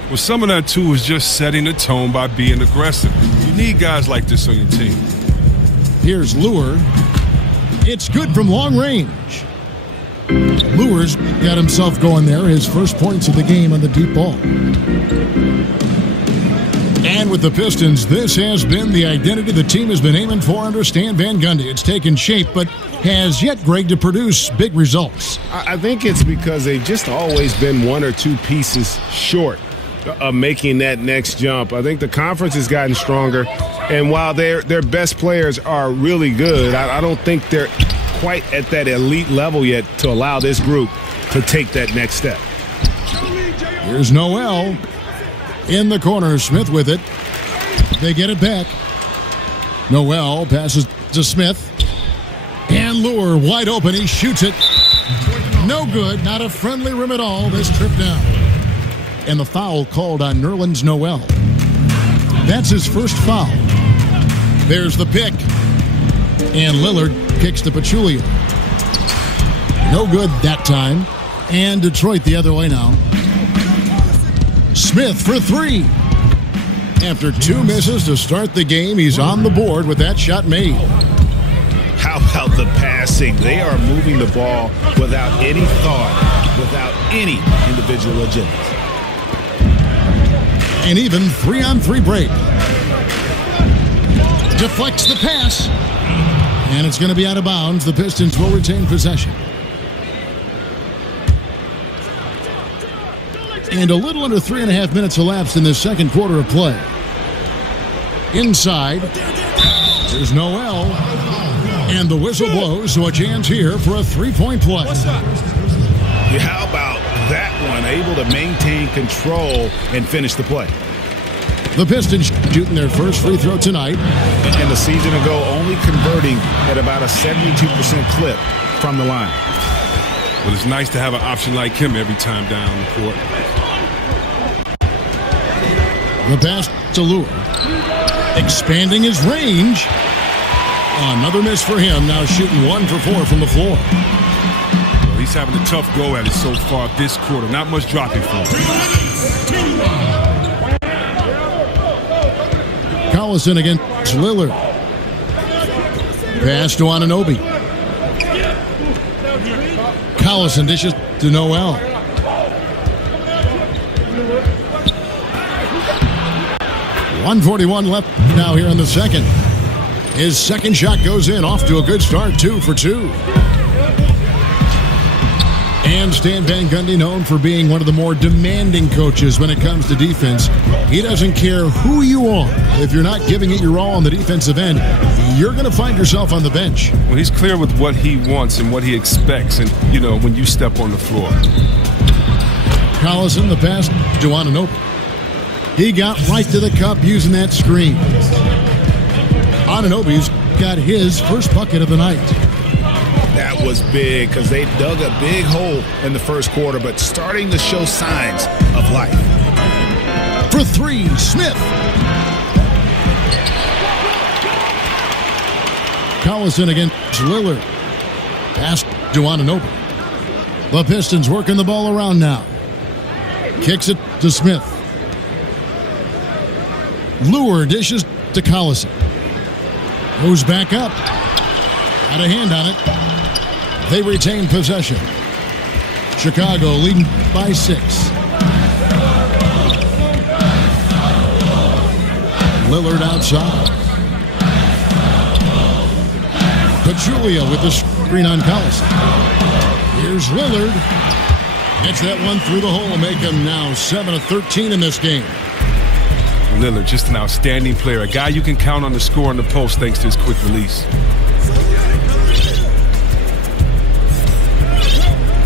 Well, some of that, too, is just setting the tone by being aggressive. You need guys like this on your team. Here's Lure. It's good from long range. Lure's got himself going there. His first points of the game on the deep ball. And with the Pistons, this has been the identity the team has been aiming for under Stan Van Gundy. It's taken shape, but has yet, Greg, to produce big results. I think it's because they've just always been one or two pieces short of making that next jump. I think the conference has gotten stronger, and while their best players are really good, I don't think they're quite at that elite level yet to allow this group to take that next step. Here's Noel in the corner. Smith with it. They get it back. Noel passes to Smith. And Lure wide open. He shoots it. No good. Not a friendly rim at all this trip down. And the foul called on Nerlens Noel. That's his first foul. There's the pick. And Lillard kicks to Pachulia. No good that time. And Detroit the other way now. Smith for three. After two misses to start the game, he's on the board with that shot made. How about the passing? They are moving the ball without any thought, without any individual agenda. And even 3-on-3 break. Deflects the pass. And it's going to be out of bounds. The Pistons will retain possession. And a little under 3.5 minutes elapsed in the second quarter of play. Inside, there's Noel. And the whistle blows, so a chance here for a three-point play. How about that one? Able to maintain control and finish the play. The Pistons shooting their first free throw tonight. And the season ago only converting at about a 72% clip from the line. Well, it's nice to have an option like him every time down the court. The pass to Lure. Expanding his range. Another miss for him. Now shooting 1 for 4 from the floor. Well, he's having a tough go at it so far this quarter. Not much dropping for him. Collison against Lillard. Pass to Anunoby. Collison dishes to Noel. .141 left now here in the second. His second shot goes in, off to a good start, 2 for 2. And Stan Van Gundy, known for being one of the more demanding coaches when it comes to defense. He doesn't care who you are. If you're not giving it your all on the defensive end, you're going to find yourself on the bench. Well, he's clear with what he wants and what he expects, and, you know, when you step on the floor. Collison, the pass to Anunoby. He got right to the cup using that screen. Anunoby's got his first bucket of the night. That was big because they dug a big hole in the first quarter, but starting to show signs of life. For three, Smith. Collison against Lillard. Pass to Anunoby. The Pistons working the ball around now. Kicks it to Smith. Lure dishes to Collison. Goes back up. Had a hand on it. They retain possession. Chicago leading by 6. Lillard outside. Pachulia with the screen on Collison. Here's Lillard. Gets that one through the hole, make him now 7 of 13 in this game. Lillard, just an outstanding player. A guy you can count on to score in the post thanks to his quick release.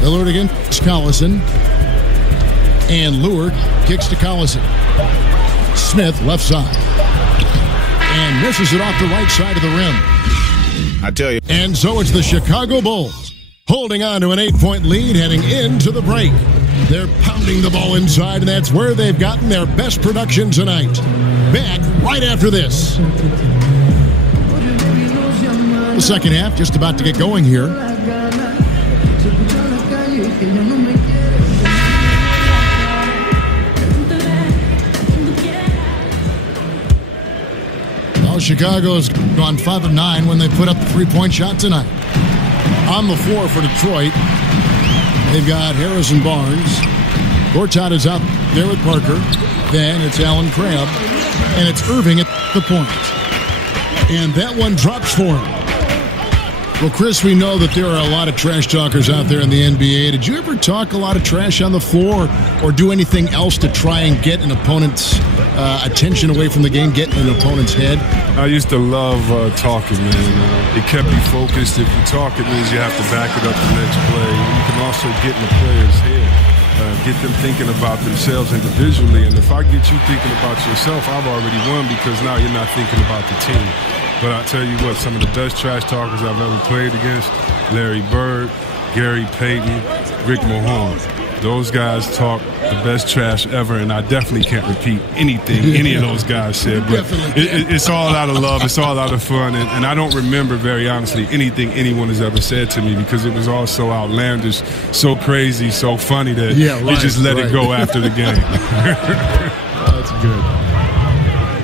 Lillard against Collison. And Lillard kicks to Collison. Smith left side. And misses it off the right side of the rim. I tell you. And so it's the Chicago Bulls holding on to an 8-point lead heading into the break. They're pounding the ball inside, and that's where they've gotten their best production tonight. Back right after this. The second half just about to get going here. Well, Chicago's gone 5 of 9 when they put up the 3-point shot tonight. On the floor for Detroit, they've got Harrison Barnes. Gortat is out there with Parker. Then it's Allen Crabbe. And it's Irving at the point. And that one drops for him. Well, Chris, we know that there are a lot of trash talkers out there in the NBA. Did you ever talk a lot of trash on the floor or do anything else to try and get an opponent's attention away from the game, get in an opponent's head? I used to love talking, man. It kept me focused. If you talk, it means you have to back it up the next play. You can also get in the player's head, get them thinking about themselves individually. And if I get you thinking about yourself, I've already won because now you're not thinking about the team. But I'll tell you what, some of the best trash talkers I've ever played against, Larry Bird, Gary Payton, Rick Mahorn. Those guys talk the best trash ever, and I definitely can't repeat anything any of those guys said. But it's all out of love. It's all out of fun. And I don't remember, very honestly, anything anyone has ever said to me because it was all so outlandish, so crazy, so funny that you just let it go after the game. That's good.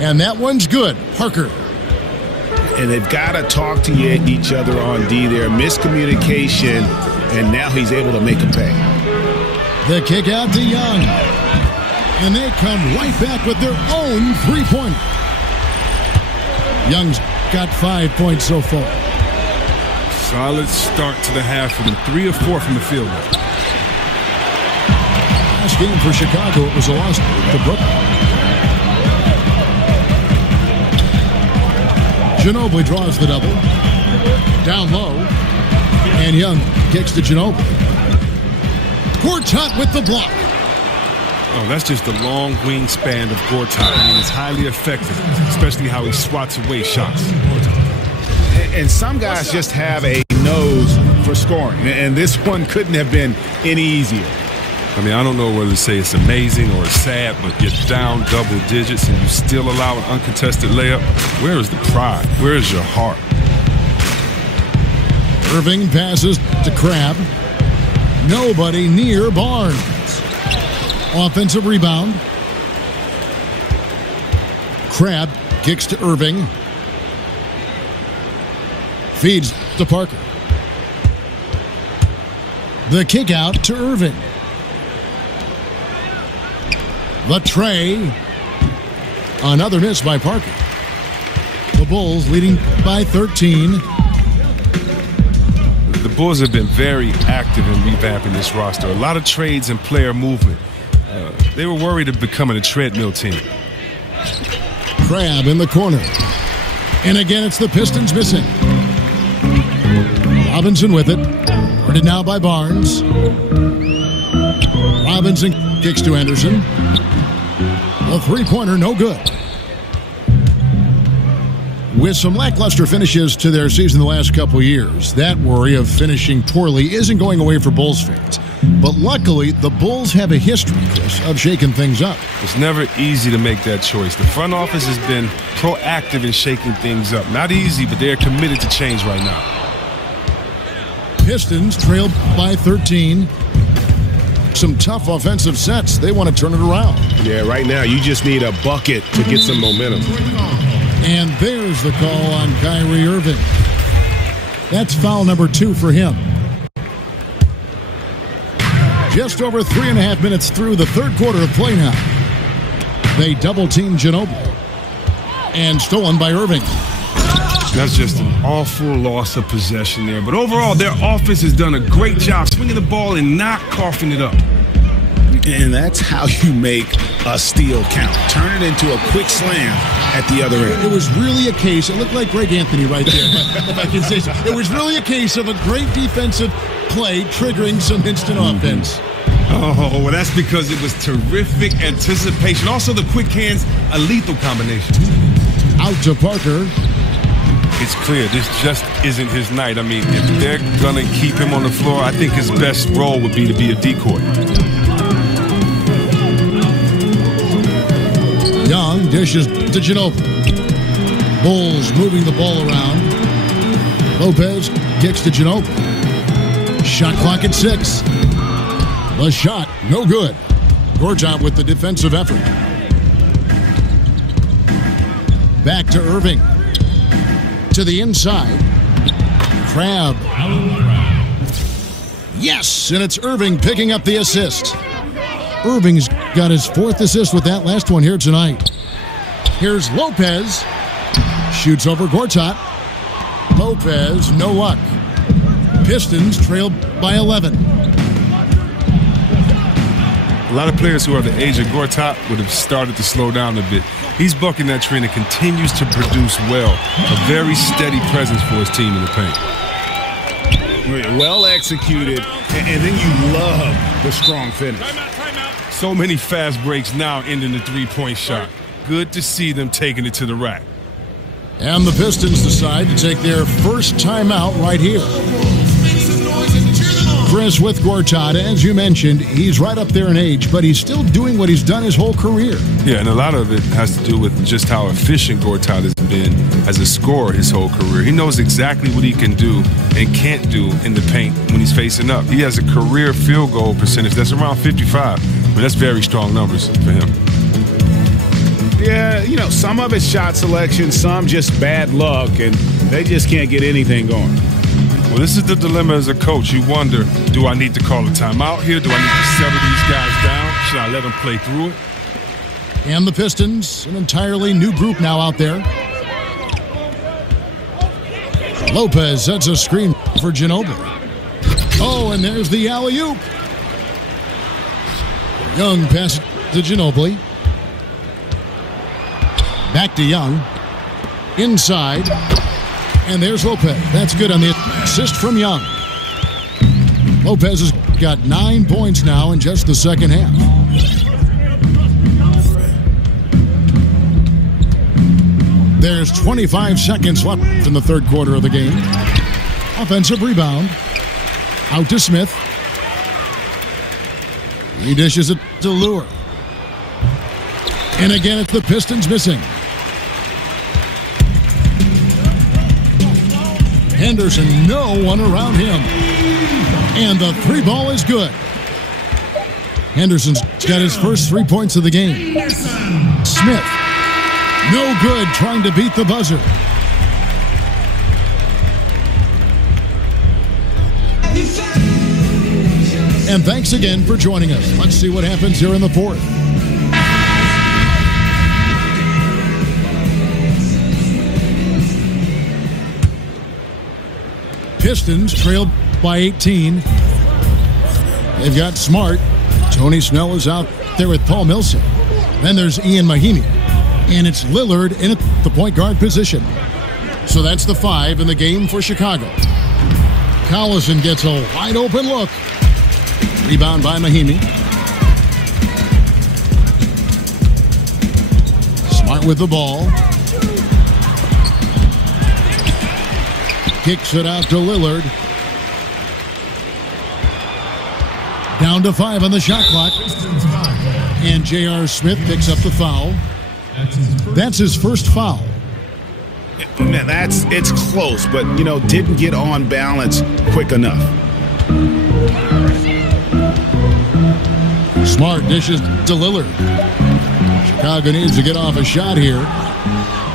And that one's good. Parker. And they've got to talk to each other on D there. Miscommunication, and now he's able to make a pay. The kick out to Young. And they come right back with their own three-pointer. Young's got 5 points so far. Solid start to the half for them. 3 of 4 from the field. Last game for Chicago, it was a loss to Brooklyn. Ginobili draws the double. Down low. And Young kicks to Ginobili. Gortat with the block. Oh, that's just the long wingspan of Gortat. I mean, it's highly effective, especially how he swats away shots. And some guys just have a nose for scoring. And this one couldn't have been any easier. I mean, I don't know whether to say it's amazing or it's sad, but you're down double digits and you still allow an uncontested layup. Where is the pride? Where is your heart? Irving passes to Crabbe. Nobody near Barnes. Offensive rebound. Crabbe kicks to Irving. Feeds to Parker. The kick out to Irving. The tray. Another miss by Parker. The Bulls leading by 13. The Bulls have been very active in revamping this roster. A lot of trades and player movement. They were worried of becoming a treadmill team. Crabbe in the corner. And again, it's the Pistons missing. Robinson with it. Guarded now by Barnes. Robinson kicks to Anderson. A three-pointer, no good. With some lackluster finishes to their season the last couple years, that worry of finishing poorly isn't going away for Bulls fans. But luckily, the Bulls have a history, Chris, of shaking things up. It's never easy to make that choice. The front office has been proactive in shaking things up. Not easy, but they're committed to change right now. Pistons trailed by 13. Some tough offensive sets. They want to turn it around. Yeah, right now you just need a bucket to get some momentum. And there's the call on Kyrie Irving. That's foul number 2 for him. Just over 3.5 minutes through the third quarter of play now. They double-team Ginobili. And stolen by Irving. That's just an awful loss of possession there. But overall, their offense has done a great job swinging the ball and not coughing it up. And that's how you make a steal count. Turn it into a quick slam at the other end. It was really a case, it looked like Greg Anthony right there, if I can say so. It was really a case of a great defensive play triggering some instant offense. Oh, well, that's because it was terrific anticipation. Also, the quick hands, a lethal combination. Out to Parker. It's clear this just isn't his night. I mean, if they're going to keep him on the floor, I think his best role would be to be a decoy. Young dishes to Ginobili. Bulls moving the ball around. Lopez kicks to Ginobili. Shot clock at 6. The shot, no good. Gortat with the defensive effort. Back to Irving. To the inside. Crab. Yes, and it's Irving picking up the assist. Irving's got his 4th assist with that last one here tonight. Here's Lopez. Shoots over Gortat. Lopez, no luck. Pistons trail by 11. A lot of players who are the age of Gortat would have started to slow down a bit. He's bucking that trend and continues to produce well. A very steady presence for his team in the paint. Well executed, and then you love the strong finish. So many fast breaks now ending the three-point shot. Good to see them taking it to the rack. And the Pistons decide to take their first timeout right here. Chris with Gortat, as you mentioned, he's right up there in age, but he's still doing what he's done his whole career. Yeah, and a lot of it has to do with just how efficient Gortat has been as a scorer his whole career. He knows exactly what he can do and can't do in the paint when he's facing up. He has a career field goal percentage that's around 55. But that's very strong numbers for him. Yeah, some of it's shot selection, some just bad luck, and they just can't get anything going. Well, this is the dilemma as a coach. You wonder, do I need to call a timeout here? Do I need to settle these guys down? Should I let them play through it? And the Pistons, an entirely new group now out there. Lopez sets a screen for Ginobili. Oh, and there's the alley-oop. Young passes to Ginobili. Back to Young. Inside. And there's Lopez. That's good on the assist from Young. Lopez has got 9 points now in just the second half. There's 25 seconds left in the third quarter of the game. Offensive rebound. Out to Smith. He dishes it to Lure. And again, it's the Pistons missing. Henderson, no one around him. And the 3 ball is good. Henderson's got his first 3 points of the game. Smith, no good, trying to beat the buzzer. And thanks again for joining us. Let's see what happens here in the fourth. Pistons trailed by 18. They've got Smart. Tony Snell is out there with Paul Millsap. Then there's Ian Mahinmi. And it's Lillard in at the point guard position. So that's the 5 in the game for Chicago. Collison gets a wide open look. Rebound by Mahinmi. Smart with the ball. Kicks it out to Lillard. Down to 5 on the shot clock. And J.R. Smith picks up the foul. That's his first foul. Man, it's close, but, didn't get on balance quick enough. Smart dishes to Lillard. Chicago needs to get off a shot here.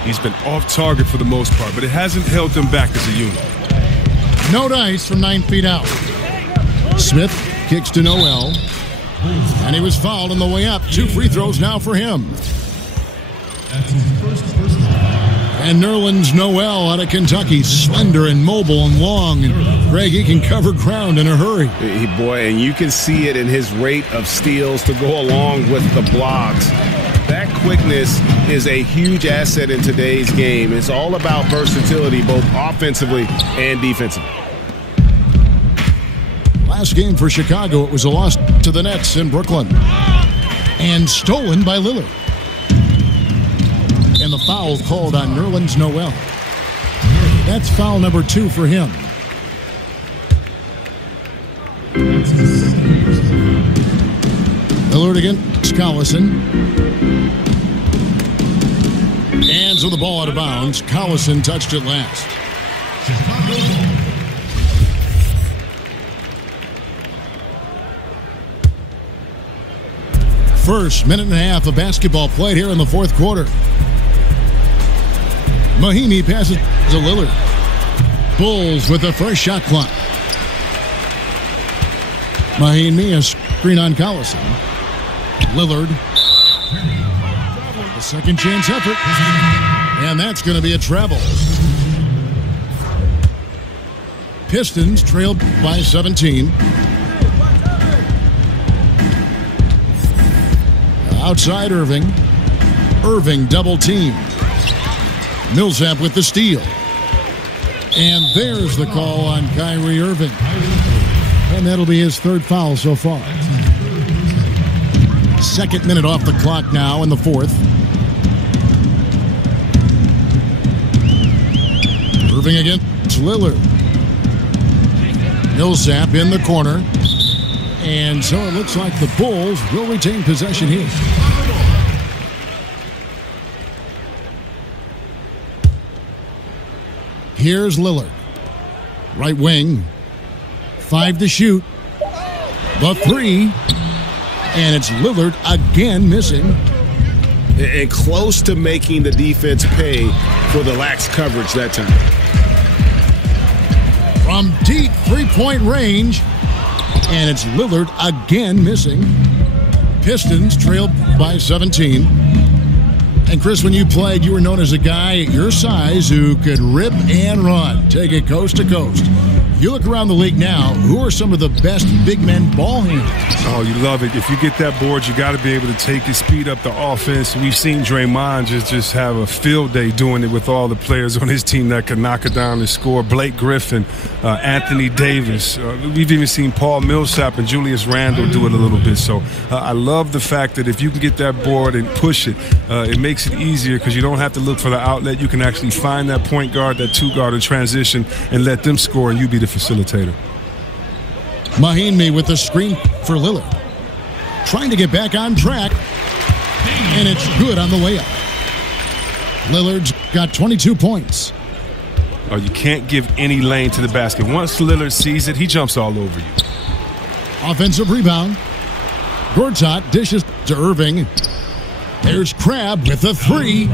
He's been off target for the most part, but it hasn't held them back as a unit. No dice from 9 feet out. Smith kicks to Noel. And he was fouled on the way up. 2 free throws now for him. That's his first personal foul. And Nerlens Noel out of Kentucky, slender and mobile and long. And Greg, he can cover ground in a hurry. Boy, and you can see it in his rate of steals to go along with the blocks. That quickness is a huge asset in today's game. It's all about versatility, both offensively and defensively. Last game for Chicago, it was a loss to the Nets in Brooklyn. And stolen by Lillard. And the foul called on Nerlens Noel. That's foul number 2 for him. Lillard against Collison. Hands with the ball out of bounds. Collison touched it last. First minute and a half of basketball played here in the fourth quarter. Mahinmi passes to Lillard. Bulls with a fresh shot clock. Mahinmi, a screen on Collison. Lillard. A second chance effort. And that's going to be a travel. Pistons trailed by 17. Outside Irving. Irving double team. Millsap with the steal. And there's the call on Kyrie Irving. And that'll be his third foul so far. Second minute off the clock now in the fourth. Irving against Lillard. Millsap in the corner. And so it looks like the Bulls will retain possession here. Here's Lillard. Right wing. 5 to shoot. The 3. And it's Lillard again missing. And close to making the defense pay for the lax coverage that time. From deep three-point range. And it's Lillard again missing. Pistons trailed by 17. And Chris, when you played, you were known as a guy your size who could rip and run, take it coast to coast. You look around the league now, who are some of the best big men ball handlers? Oh, you love it. If you get that board, you got to be able to take it, speed up the offense. We've seen Draymond just have a field day doing it with all the players on his team that could knock it down and score. Blake Griffin, Anthony Davis. We've even seen Paul Millsap and Julius Randle do it a little bit. So I love the fact that if you can get that board and push it, it makes it easier because you don't have to look for the outlet. You can actually find that point guard, that two guard in transition, and let them score, and you be the facilitator. Mahinmi with the screen for Lillard. Trying to get back on track. And it's good on the way up. Lillard's got 22 points. Oh, you can't give any lane to the basket. Once Lillard sees it, he jumps all over you. Offensive rebound. Gortat dishes to Irving. There's Crabbe with the 3.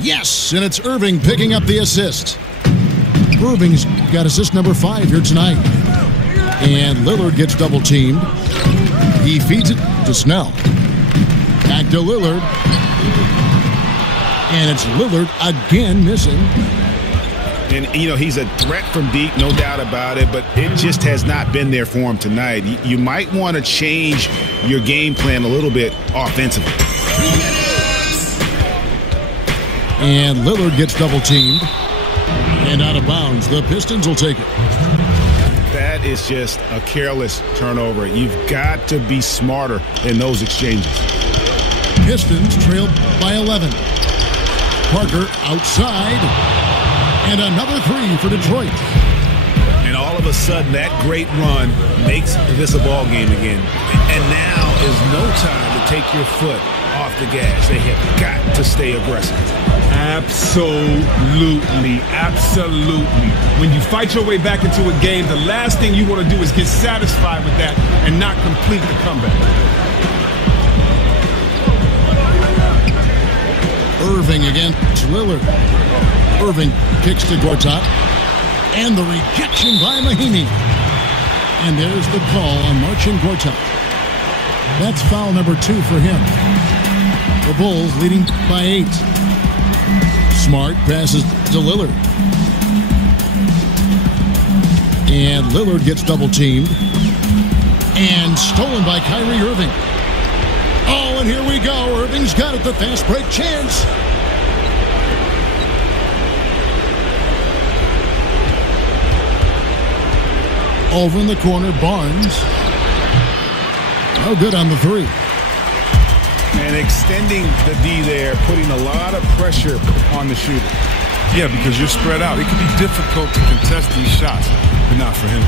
Yes, and it's Irving picking up the assist. Irving's got assist number 5 here tonight. And Lillard gets double teamed. He feeds it to Snell. Back to Lillard. And it's Lillard again missing. And, you know, he's a threat from deep, no doubt about it, but it just has not been there for him tonight. You might want to change your game plan a little bit offensively. And Lillard gets double teamed. And out of bounds. The Pistons will take it. That is just a careless turnover. You've got to be smarter in those exchanges. Pistons trailed by 11. Parker outside. And another 3 for Detroit. And all of a sudden, that great run makes this a ball game again. And now is no time to take your foot off the gas. They have got to stay aggressive. Absolutely. Absolutely. When you fight your way back into a game, the last thing you want to do is get satisfied with that and not complete the comeback. Irving against Lillard. Irving kicks to Gortat. And the rejection by Mahinmi. And there's the call on Marcin Gortat. That's foul number 2 for him. The Bulls leading by 8. Smart passes to Lillard. And Lillard gets double-teamed. And stolen by Kyrie Irving. Oh, and here we go. Irving's got it. The fast break chance. Over in the corner, Barnes. No good on the 3. And extending the D there, putting a lot of pressure on the shooter. Yeah, because you're spread out. It can be difficult to contest these shots, but not for him.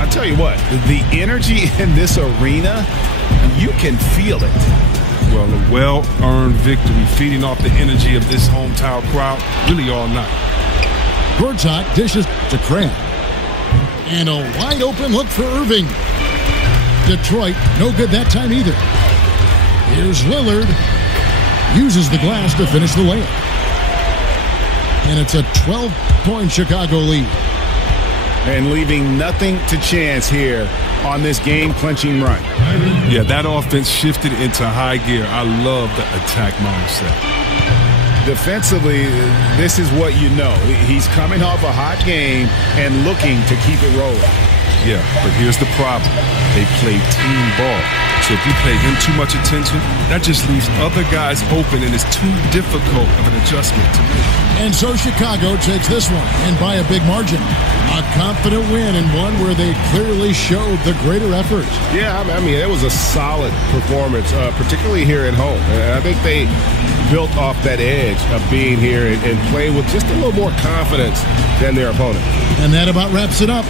I'll tell you what, the energy in this arena, you can feel it. Well, a well-earned victory, feeding off the energy of this hometown crowd really all night. Gortat dishes to Crab. And a wide-open look for Irving. Detroit, no good that time either. Here's Lillard. Uses the glass to finish the layup. And it's a 12-point Chicago lead. And leaving nothing to chance here on this game-clinching run. Yeah, that offense shifted into high gear. I love the attack mindset. Defensively, this is what you know. He's coming off a hot game and looking to keep it rolling. Yeah, but here's the problem. They play team ball. So if you pay him too much attention, that just leaves other guys open, and it's too difficult of an adjustment to make. And so Chicago takes this one, and by a big margin. A confident win, and one where they clearly showed the greater effort. Yeah, I mean, it was a solid performance, particularly here at home. I think they built off that edge of being here and playing with just a little more confidence than their opponent. And that about wraps it up.